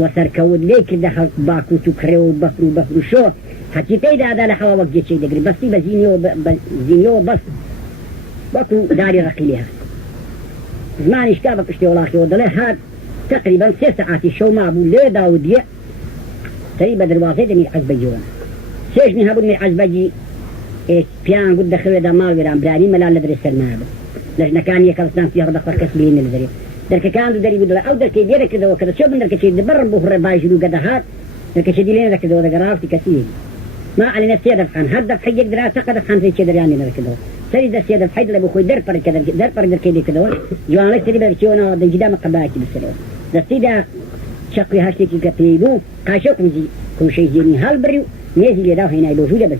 وەسەرکەوت لێی کردە خەڵک باکوت و کرێ و بەفر و بەفر و شۆ هەرچی پێیدادا لە حەوا وەک جێچەی دەگری بەستی بە زینیەوە بەست وەکو داری ڕەقیلی هات زمانیشکا بە پشتی وەڵاخەوە دڵێ هات تقریبا 3 ساعتی شەو مابوو لێدا و دیە سەری بە دروازەی دەمیر عەزبەجیەوە سێژنی هەبوون میر عەزبەجی پیان گوت دەخەوێدا ماڵ وێران برانی مەلا لە درێ سەر نابێت لە ژنەکانی یەکەڵستان فیڕ بەخۆر کەس بینە لە دەرێ دەرکەکان و دەری بوو ئەو دەرکەی لێ دەکردەوە کە دەچێ بن دەرکەچەی دەبڕم بۆ هوڕێ باژیر و گەدەهات دەرکەچە دی لێ دەکردەوە دەگەڕافتی کەسی ما علينا سيادة فخان هذا بحي يقدر أعتقد فخان في كذا يعني من كذا سري ده سيادة بحي ده بخوي دربر كذا دربر كذا كذا جوان لك تري بركيونا ده جدام قبائل بالسلام ده سيدا شقي هاشتي كتيبو كاشوك مزي كل شيء زيني هالبريو نزل يداه هنا يلوجوده بس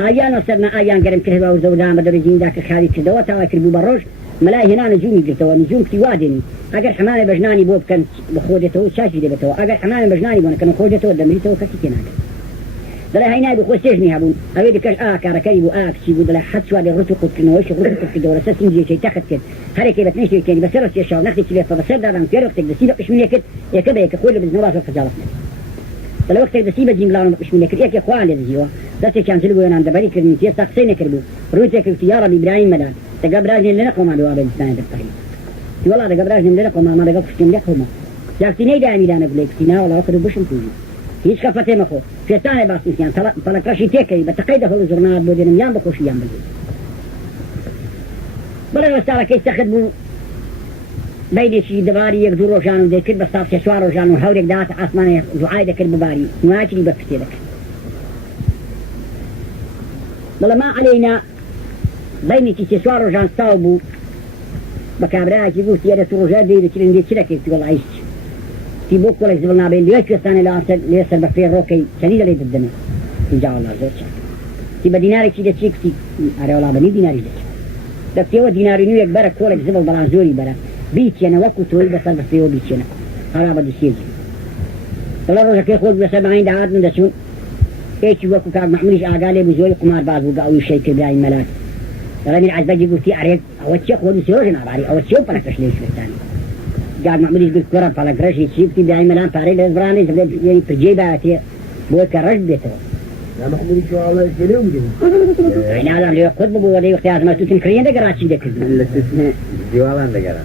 آيان وصلنا آيان قرم كهوا وزودان بدرجين ذاك خالي كذا وتواكل ببروج ملاهي هنا نجومي قلتوا نجوم في وادني أجر حمام بجناني بوب كان بخودته شاشي دبته أجر حمام بجناني بنا كانوا خودته دمرته وكسيتنا دلا هينا بخو سجني هبون أريد كش كاركري بو شي بدلا حد شو على الرتق كنا وش الرتق في دولة سنجي شيء تاخد كده هركي بتنشي كده بس رأس يشاو ناخد شيء فبصير ده عم في وقتك بسيبك مش من يكد يكده يكخول بالنواس الخجالة دلا وقتك بسيبك جملان مش من يكد يا إخوان اللي جوا ده كان تلقوا أنا عند بريك من تيس تقصين كربو روتك اختيار بإبراهيم مدان تقبل راجل لنا قوم على وابل الثاني بالطريق والله تقبل راجل لنا قوم ما تقبل كم لحهم لكن ده أمير أنا أقول لك تنا ولا وقت بوشم توجي هیچ کەفتێ مەخۆ پێستانێ باسییان تەڵەکەشی تێکەی بە تەقەی دەهڵ زۆرنات بۆ دێنم یان بەخۆشییان بێ بەڵێ وەستاڵەکەی سەخت بوو بەیدێکی دەباری یەک دوو ڕۆژان و دەکرد بە ساڵ سێ چوار ڕۆژان و هەورێک داهاتە ئاسمانێ دوعای دەکرد بباری نوایەکی بە پشتێ دەکرد بەڵێ ما عەلەینا بەینێکی سێ چوار ڕۆژان ساو بوو بە کابرایەکی گوت یەرە تو ڕۆژە دەیدەکردن دێ چ دەکەیت وەڵا هیچ في بوك ولا يزبل نابين ليش كستاني لا أصل ليش البخير روكي شديد اللي ضدنا يجا الله زور شاك في بديناري كذا شيك في أري ولا بني ديناري ده بس هو ديناري نيو يكبر كولك زبل بلانزوري برا بيتي أنا وقت توي بس هو بيتي أنا أنا بدي سيجي طلع روجا كي خود بس بعين دعات من دشون إيش وقت كاب محملش أعقالي بزوي قمار بعض وقاوي شيء كبير ملاك ترى من عزبة يقول في أريك أو تشيخ خود سيروجنا بعري أو تشيو بلا كشليش بتاني قاعد معموليش بالكرة على كراشي شيفتي بعين ملان فاري لازبراني يعني تجيباتي بوي كرش بيته لا محموليش والله يشيلهم دي أنا لازم ليه خد بقول ليه اختيار ما توتن كريان ده كراشي ده كذا اللي تسمع جوالان ده كرا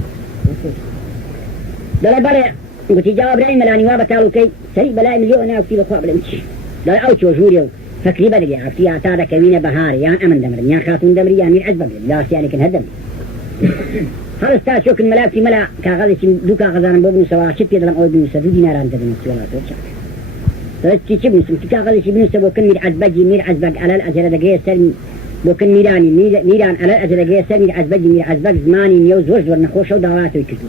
دەڵێ بەڵێ گوتی جاواب برای مەلانی وا بەتاڵوکەی سەری بەلای ملیۆ ناوتی بەخوا بڵێم چی دەڵێ ئەو چۆژوورێ و فەکری بەدەگێ ئافتی تا دەکەوینە بەهارە یان ئەمن دەمرن یان خاتون دەمری یان میر عەز بەبێت لاسیانێکن هەدەم هەڵستا چۆکن مەلاکی مەلا کاغەزێکی دوو کاغەزانم بۆ بنووسەوە چت پێ دەڵێم ئەوە بنووسە 2 دیناران دەبنووسی وڵات تۆ چاک دەڵێ چی بنووسم چ کاغەزێکی بنووسە بۆ کن میر عەزبەجی میر عەزبەگ ئەلەل ئەجرە دەگەیە سەر بۆ کن میرانی میران ئەلەل ئەجرە دەگەیە سەر میر عەزبەجی میر عەزبەگ زمانی نیە و زۆر نەخۆشە و داواتۆی کردو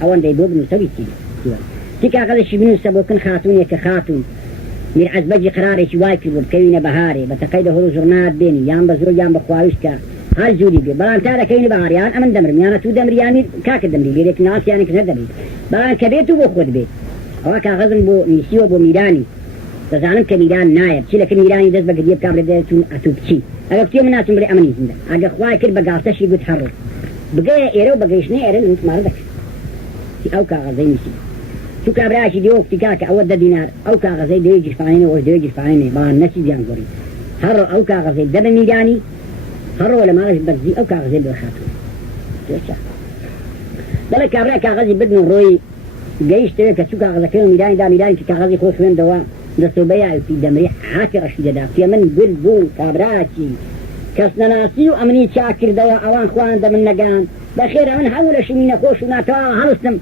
ئەوەندەی بۆ بنووسەوی چی کاغەزێکی بنووسە بۆ کن خاتونێکە خاتون میر عەزبەجی قرارێکی وای کردو بکەوینە بەهارێ بە تەقەی دەهۆڵ و زوڕنات بێنی یان بە زۆر یان بە خواویشکە هەر جووری بێ بەڵام تا دەکەوینە بەهاریان ئەمن دەمرم یانە تو دەمری یانی کاکە دەمری لێرێک ناسیانێک نەدەبێت بەڵام کە بێت و بۆ خۆت بێت ئەوە کاغەزم بۆ نووسیوە بۆ میرانی دەزانم کە میران نایەت چی لەکن میرانی دەست بە گریە بکا بڵێ دەچون ئەتوو بچی ئەگە کتێ من ناچم بڵێ ئەمەنی زیندە ئەگە خوای کرد بە گاڵتەشی گوت هەڕۆ بگەیە ئێرە و بەگەیشتنی ئێرە متمارە دەکرد ئەو کاغەزەی نووسی تو کابراایشی دیوە وقتی کاکە ئەوە 10 دینار ئەو کاغەزەی دوێ جیرفانینە وەش دوێ جیرفانینێ بەڵام نەچی زیان گۆڕی هەڕۆ ئەو کاغەزەی دەبە میرانی هەڕۆ لە ماڵش بەرزی ئەو کاغەزەی بۆ خاتون دەڵێ کابرای کاغەزی بدن و ڕۆی گەیشتەوێ کە چوو کاغەزەکەی و میرانی دا میرانی کە کاغەزی خۆ خوێندەوە دەستەوە بەیاوی دەمری حاتی ڕەشی دەدا پێ من گل بوو کابراکی کەس نەناسی و ئەمنی چاکردەوە ئەوان خوان دە من نەگەان بەخێرە من هەموو لە شمی نەخۆش و ناتەوا هەڵستم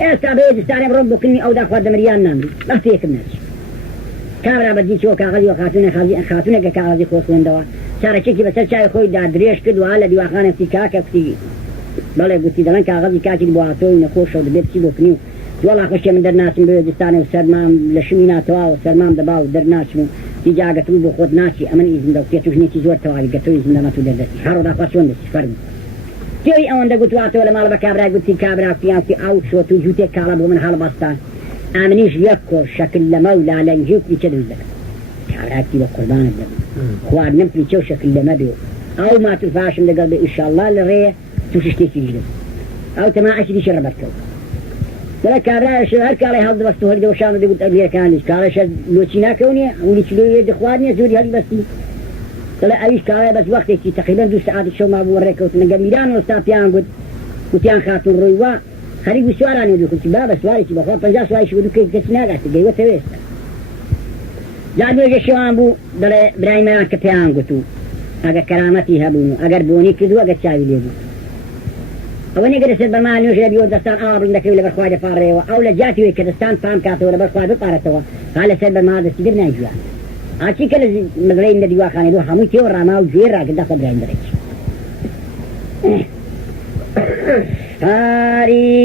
ئێستا بە دستانێ بڕۆم بۆ کردنی ئەو داخوا دەمریان نامری بەختی یەکم ناچی کابرا بەدی چۆ کاغەزی و خاتونێکە کاغەزی خۆ خوێندەوە چارەکێکی بەسەر چای خۆی دا درێژ کرد و لە دیواخانێکی کاکە کوتی بەڵێ گوتی دەڵێن کاغەزی کاکی بۆ هاتۆی نەخۆشە و دەبێت چی بۆ کنی و جوڵا خۆشیە من دەرناچم بێ دستانێ و سەرمام لە شمی ناتەوا و سەرمام دەبا و دەرناچم و دیجاگەتوی بۆ خۆت ناچی ئەمن ئیزندە و پێتوژنێکی زۆر تەواوی گەتۆی زندەمەت و دەردەستی هەڕۆداخوا چۆن دەستی فەرمی تێوی ئەوەندە گوتواتەوە لە ماڵ بە کابرای گوتی کابرا پیاوی ئاو شۆت و جووتێک کاڵە بۆ من هەڵبەستان ئامنیش یەک کۆش شەکل لەمە و لالەنجی و پلیچە دروست دەکەم کابراکی بە قوربانت دەبم خواردنم پلیچە و شەکل لەمە بێ ئەو ماتوفاشم لەگەڵ بێ ئینشاءالله لە ڕێ تووشی شتێکی دیش دەبم ئەو تەماعەشی دیشە ڕەبەرکەوت دەڵێ کابرایش هەر کاڵی هەڵدەبەست و هەردەوە شانە دەگوت ئەبیەکانیش کاڵەشە لۆچی ناکەونێ ئەولی چلۆیە دەخواردنێ زۆری هەڵبەستی دەڵێ ئەویش کاڵای بەس وەختێکی تەقریبەن 2 ساعتی شەو مابوو ڕێکەوتن لەگە میران وەستا پیان گوت گوتیان خاتون ڕۆی وا خەریک سوارانی دووختی با بە سوارێکی بەخوا 50 سوارێکی بۆ دوو کەسی ناگاتە گەیوەتەوە ئێستا جا دوێژە شێوان بوو دەڵێ برای مەران کە پێیان گوت و ئەگە کەرامەتی هەبوون و ئەگەر بۆنی کردو ئەگەر چاوی لێ بوو ئەوە نەگە دەسێت بەرمان نوێژ لە بیوە دەستان ئابڕین دەکەوی لەبەر خوای دەپارڕێەوە ئەو لە جاتی وێ کە دەستان پام کاتەوە لەبەر خوای بپارێتەوە ها لەسەر بەرمان دەستی در ناجوان ئاچی کە لە مەزرەی لە دیواخانێ دو هەمووی تێوە ڕاما و گوێ ڕاکردا خە براین دەرەکی هاری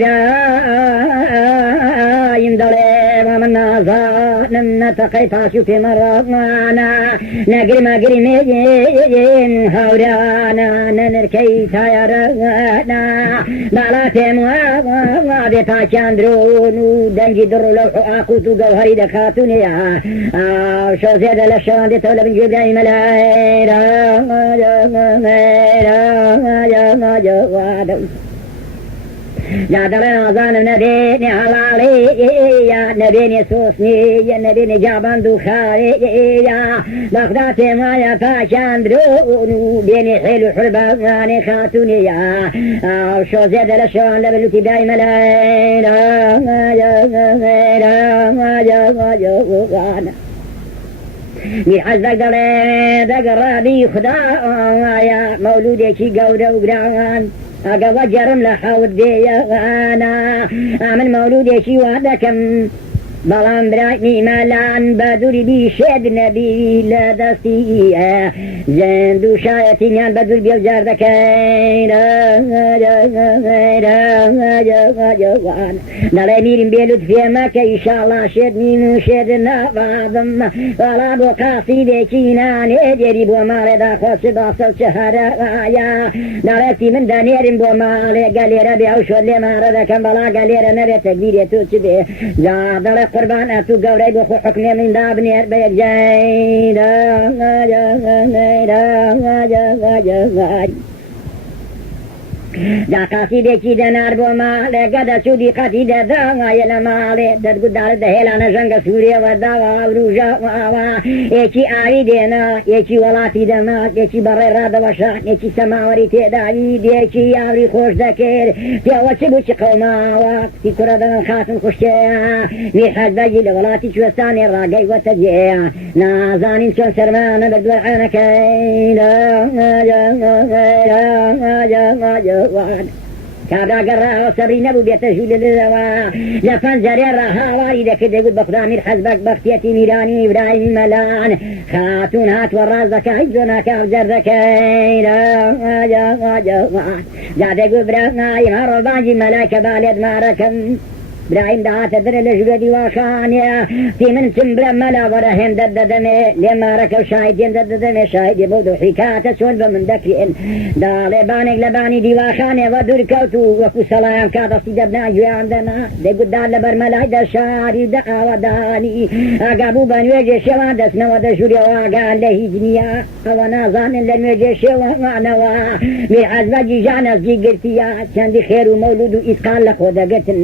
برایم دەڵێ من نازانم نەتەقەی پاسی و پێمەڕۆنا نەگرمەگری مێن هەورانە نەنرکەی تایارەنا باڵا پێم وادێ پاکیان درۆن و دەنگی دڕ و لەو ئاقوت و گەوهەری دەخاتونەیە شۆزێدە لە شەوان دێتەوە لە بنگوێ برای مەلایرە یا دەڵێ ئازانم نەبێنێ هەڵاڵێ یا نەبێنێ سۆسنی یا نەبێنێ جابند و خارێ یا بەخدا پێم وایە پاکیان درۆن و بێنێ حێل و حوربانێ خاتونێ یا شۆزێدە لە شەوان لە بلوتی برای مەلایرە میر عەزبەگ دەڵێ دەگەڕابی خودایە مەولودێکی گەورە و گران ئەگەوە جەرم لە حەوت دێیەغانە ئامن مەولودێکی وا دەکەم بەڵام برای نیمەلان بە دووری بیشێد نەبی لە دەستی زێند و شایەتینیان بە دوور بێوجار دەکەین دەڵێ میرم بێلوت فێمەکە ئیشاڵڵا شێت نین و شێت نەبادم بەڵا بۆ قاسیدێکی نانێ دێری بۆ ماڵێدا خۆچ باسە چ هەرەیە دەڵێتی من دەنێرم بۆ ماڵێ گەلێرە بێ ئەو شۆت لێ مارە دەکەم بەڵا گەلێرە نەبێتە بیرێت و چ بێ دەڵێ قوربان ئەتوو گەورەی بۆ خۆ حکمێ من دابنێر بە یەکجێدا جا قاسیدێکی دەنار بۆ ماڵێ گەدە سوودی قەتی دەداوایە لە ماڵێ دەرگودارە دەهێلانە ژەنگە سوورێوە داوە ئەوروژاوە یەکی ئاوی دێنا یەکی وڵاتی دەمات یەکی بەڕێ ڕادەوەشان یەکی سەماوەری تێداوی دێکی یاوری خۆش دەکرد پێوە چ بوو چ قەوماوە کتی کوڕە دەڵێن خاتم خوشتەیە میرحەزبەجی لە وڵاتی کوێستانی ڕاگەی وەتە جێ نازانین چۆن سەرمانە بەردووە عێنەکەی کابراگەڕاوە سەری نەبوو بێتە ژوو لەوە لە پەنجەرێ ڕاهاواری دەکرد دەگوت بە خوددا میرحەزبەک بەختیەتی میرانی ئیبراهیمی مەلان خاتون هاتووە ڕاز دەکا هیچ زۆر ناکام جەر دەکەی جا دەگوت برانایم هەڕۆبانجی مەلایکە بالێت مارەکەم برایم دەهاتە درە لە ژوورە دیواخانێ تی من چم بڵێ مەلا وەرە هێندە دەدەمێ لێ مارەکە و شاهیدێن دەدەمێ شاهیدی بۆ دوو حیکاتە چۆن بە من دەکرێن داڵێ بانێک لە بانی دیواخانێەوە دوورکەوت و وەکو سەڵایان کادەستی دەبنا گوێیان دەنا دەگوتدار لەبەر مەلای دەشاری دەئاوەدانی ئاگابوو بە نوێژێ شێوان دەستنەوە دەژوورێەوە ئاگان لە هیچ نییە ئەوە نازانن لە نوێژێ شێوانەوە میرحەزبەجی ژانەزی گرتیە چەندی خێر و مەولود و ئیسقال لە خۆ دەگرتن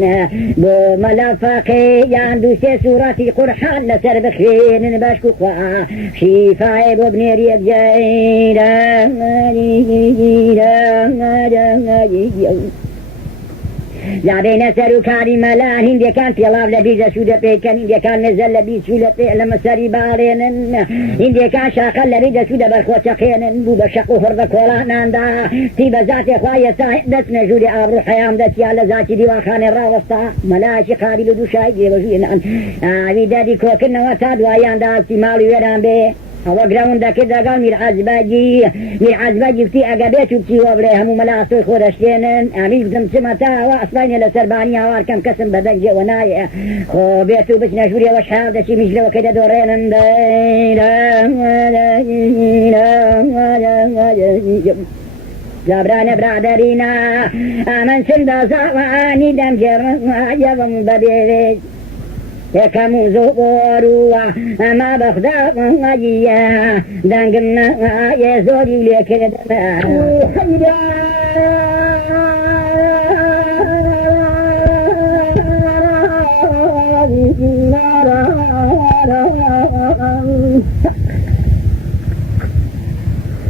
ملافقي ياندو سورة قرحان لسر بخين باشكو خوا شفاء وابن ريب لا بين سرو كاري ملان هندي كان في الله لبيزة سودة بيكن هندي كان نزل لبيز سودة لما سري بالين هندي كان شاقا لبيزة سودة برخوة شقين بو بشقو فرد كولانا دا تيب ذات خوايا ساعد دسنا جودي عبر حيام دس يالا ذاتي ديوان الراوستا ملاشي قابل دو شايد يوزينا آوي دادي كوكنا وتاد ويان دا استمالي ويران بي ئەوە گراون دەکرد دەگەڵ میرحەزبەجی کتی ئەگەبێت و بچیوە بڵێ هەموو مەلاسۆی خۆ دەشتێنن ئامیش بزم چمەتاوە ئەسپاینێ لە سەربانی هاوارکەم کەسم بەدەنگێوە نایە خۆ بێت و بچنە ژووریەوە شحال دەچی میژلەوەکەی دەدۆڕێنن زابرانە برادەرینا ئامن چندە زاوانی دەمجێڕەوەم بەبێت یەکەم و زۆڕوە ئەما بەخدا ئەجیە دەنگم نایە زۆری و لێکردە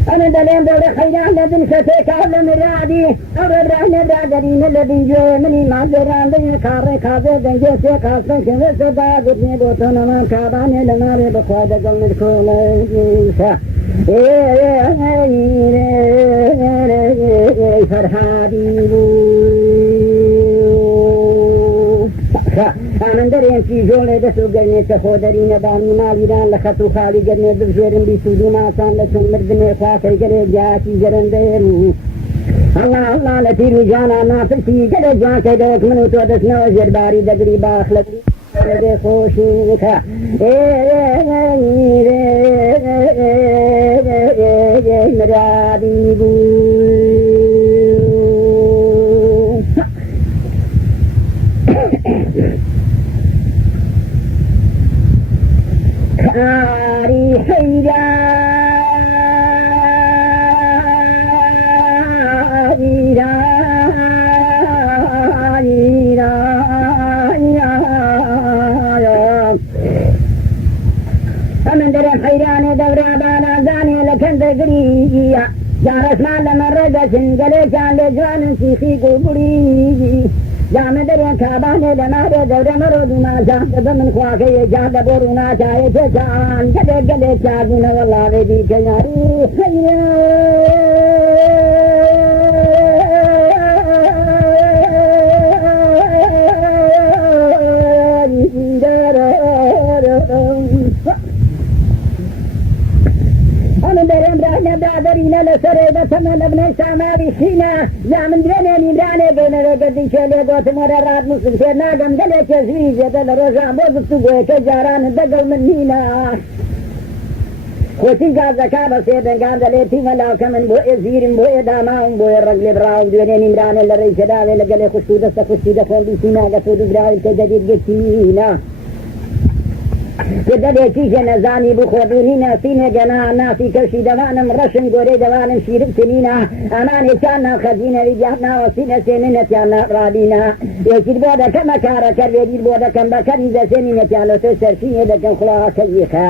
أنا دلين دولة خيران لدن شتيك على مرادي أرد برادرين الذي جو مني معذران دي كاري كافي دنجي سيك أصلا كنو سبا قدني دوتنا من كاباني لناري بخواد قلن الكوليسة فرحادي من درين في جولة دسو قرني تخودرين بامي مالي دان لخطو خالي قرني بفجرن بيسودو ناسان لسن مردني خاكي قري جاتي جرن ديرو الله الله لتير وجانا نافلتي قري جاتي دوك منو تودسنا وزر باري دقري باخلت دي خوشيكا مرادي بو كاري حيرا فمن درم حيران دورا بانا زاني لكن دقريا جارس مال مرقة سنقلي كان لجوان سيخي قبري جام دريا كاباني لماري دورا مرود ما جاند بمن خواكي جاند بورونا جاي جان قدي قدي شاقونا والله بدي كياري أنا دريم رأينا برادرين لسريدة ثمن ابن ساماري خينا يا من دريني نيراني بين رقدي شالي قوت مرارات مسلم سيرنا قم قلت يزويز يدل رجع موزفتو قويك جاران دقل من هنا خوشي قاد زكابة سيدن قام دليتي ملاو كمن بوئي زيرم بوئي داماهم بوئي الرقل براهم دويني نمراني لرئيس داوي لقلي خشو دست خشي دفون بيسينا قصود براهم كجديد قتينا دەبێکی ژە نەزانی بخۆدونی ناسینێ گەنا ناسی کەشی دەوانم ڕەشم گۆرەی دەوانم شیرم تنینە ئەمانێکیان ناخەزینەوی دیات ناوەسینە سێنێنەتیان ڕادینە یەکیت بۆ دەکەمە کارەکە وێدیر بۆ دەکەم بەکەنی دەسێنینەتیان لە تۆ سەرچینێ دەکەم خڵاکەیخە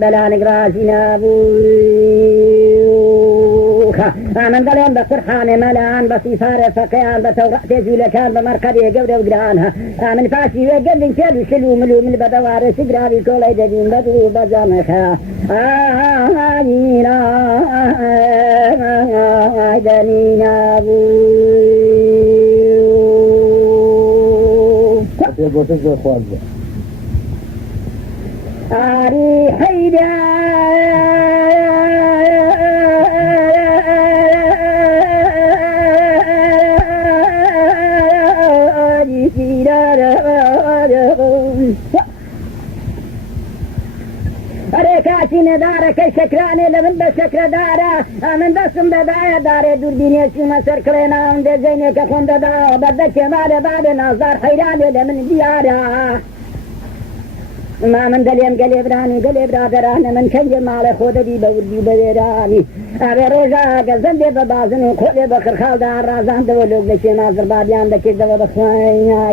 بەلانێک ڕازی نابوو ئەمن دەڵێن بە قورحانێ مەلان بە سیفارە فەقەیان بە تەوڕەتێ جوولەکان بە مەرقەدێ گەورە و گرانە ئەمن پاشی وێ گەندین کێل و شل و مل و من بە دەوارە سگراوی کۆڵی دەبین بەدوو بەجامەخە ئاهانینا دەنی نابوو گۆتە زۆر خوازە ئاری حەیدا ئەرێ کاچی نەدارەکەی شەکرانێ لە من بە شەکرەدارە ئەمن دەستم دەدایە دارێ دووربینێکیمە سەر کڵێناوم دێزەینێکە خۆم دەداوە بەردەکێ مالێ بادێ نازدار حەیرانێ لە من دیارە ما من دلیم گلی برانی گلی برادران من کنج مال خود دی بودی بدرانی آبی روزا گزند به بازن و خود بخر خال دار رازان دو لوگ لشی مازر بادیان دکی دو بخوانی ها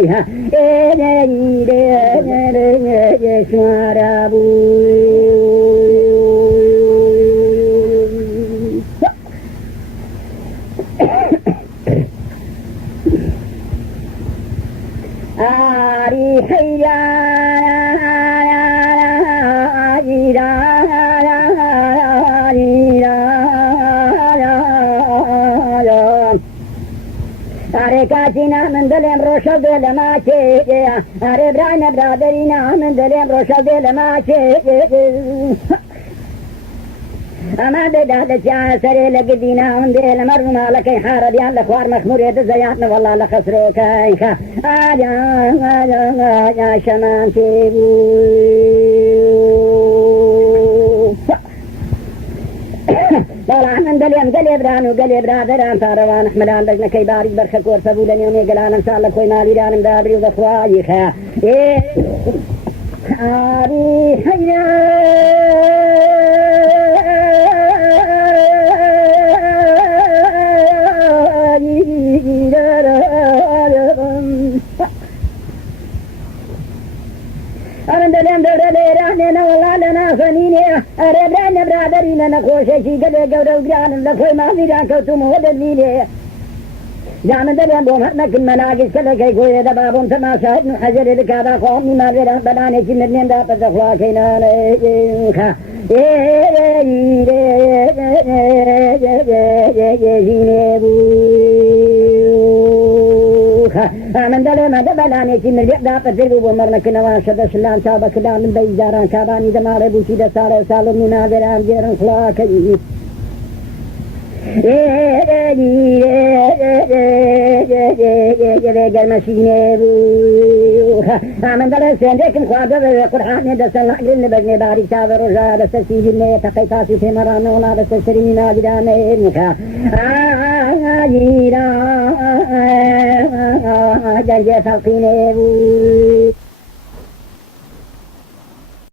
شمارابو آری آره کاتینا من دلم روشل دل ما چه آره برای برادرینا من دلم روشل دل ما چه اما داده چه سری لگدینا من دل مرم لکی حاردیان لخوار مخموریت زیادن والله لخسرو کایخا آجا شمان چه والله من دليم قلي بران وقلي برادران تاروان احملان لجنا كي باري برخة كورسة بولن يومي قلان ان شاء الله كوي مالي رانم دابري وضخواي خا آري حيا أمن دلهم دورة ليرانينا والله لنا فنيني أريبران برادرين نخوشي قد قورة وقران لخوي ما فيران كوتم ودليني جامن دلهم بومهرنك المناقش كلكي كوية دبابهم تماشا ابن حجر لكابا خوامي ما فيران بلاني كمرنين دا فتخوا كينا ليخا من دلهم دبلاني كمرنين دا فتخوا بومرنك نواشد سلام شابا كدام من بيزاران كاباني دمار بوشي دا سالة سالة من نادران جيران خلاكي من دل سندكم خاطر قرآن دستن عقل بجني بارك شاور وجا دست سيجني تقيتاسي في مران ولا دست سريني ناجدان إنك جيرا جنجة فقيني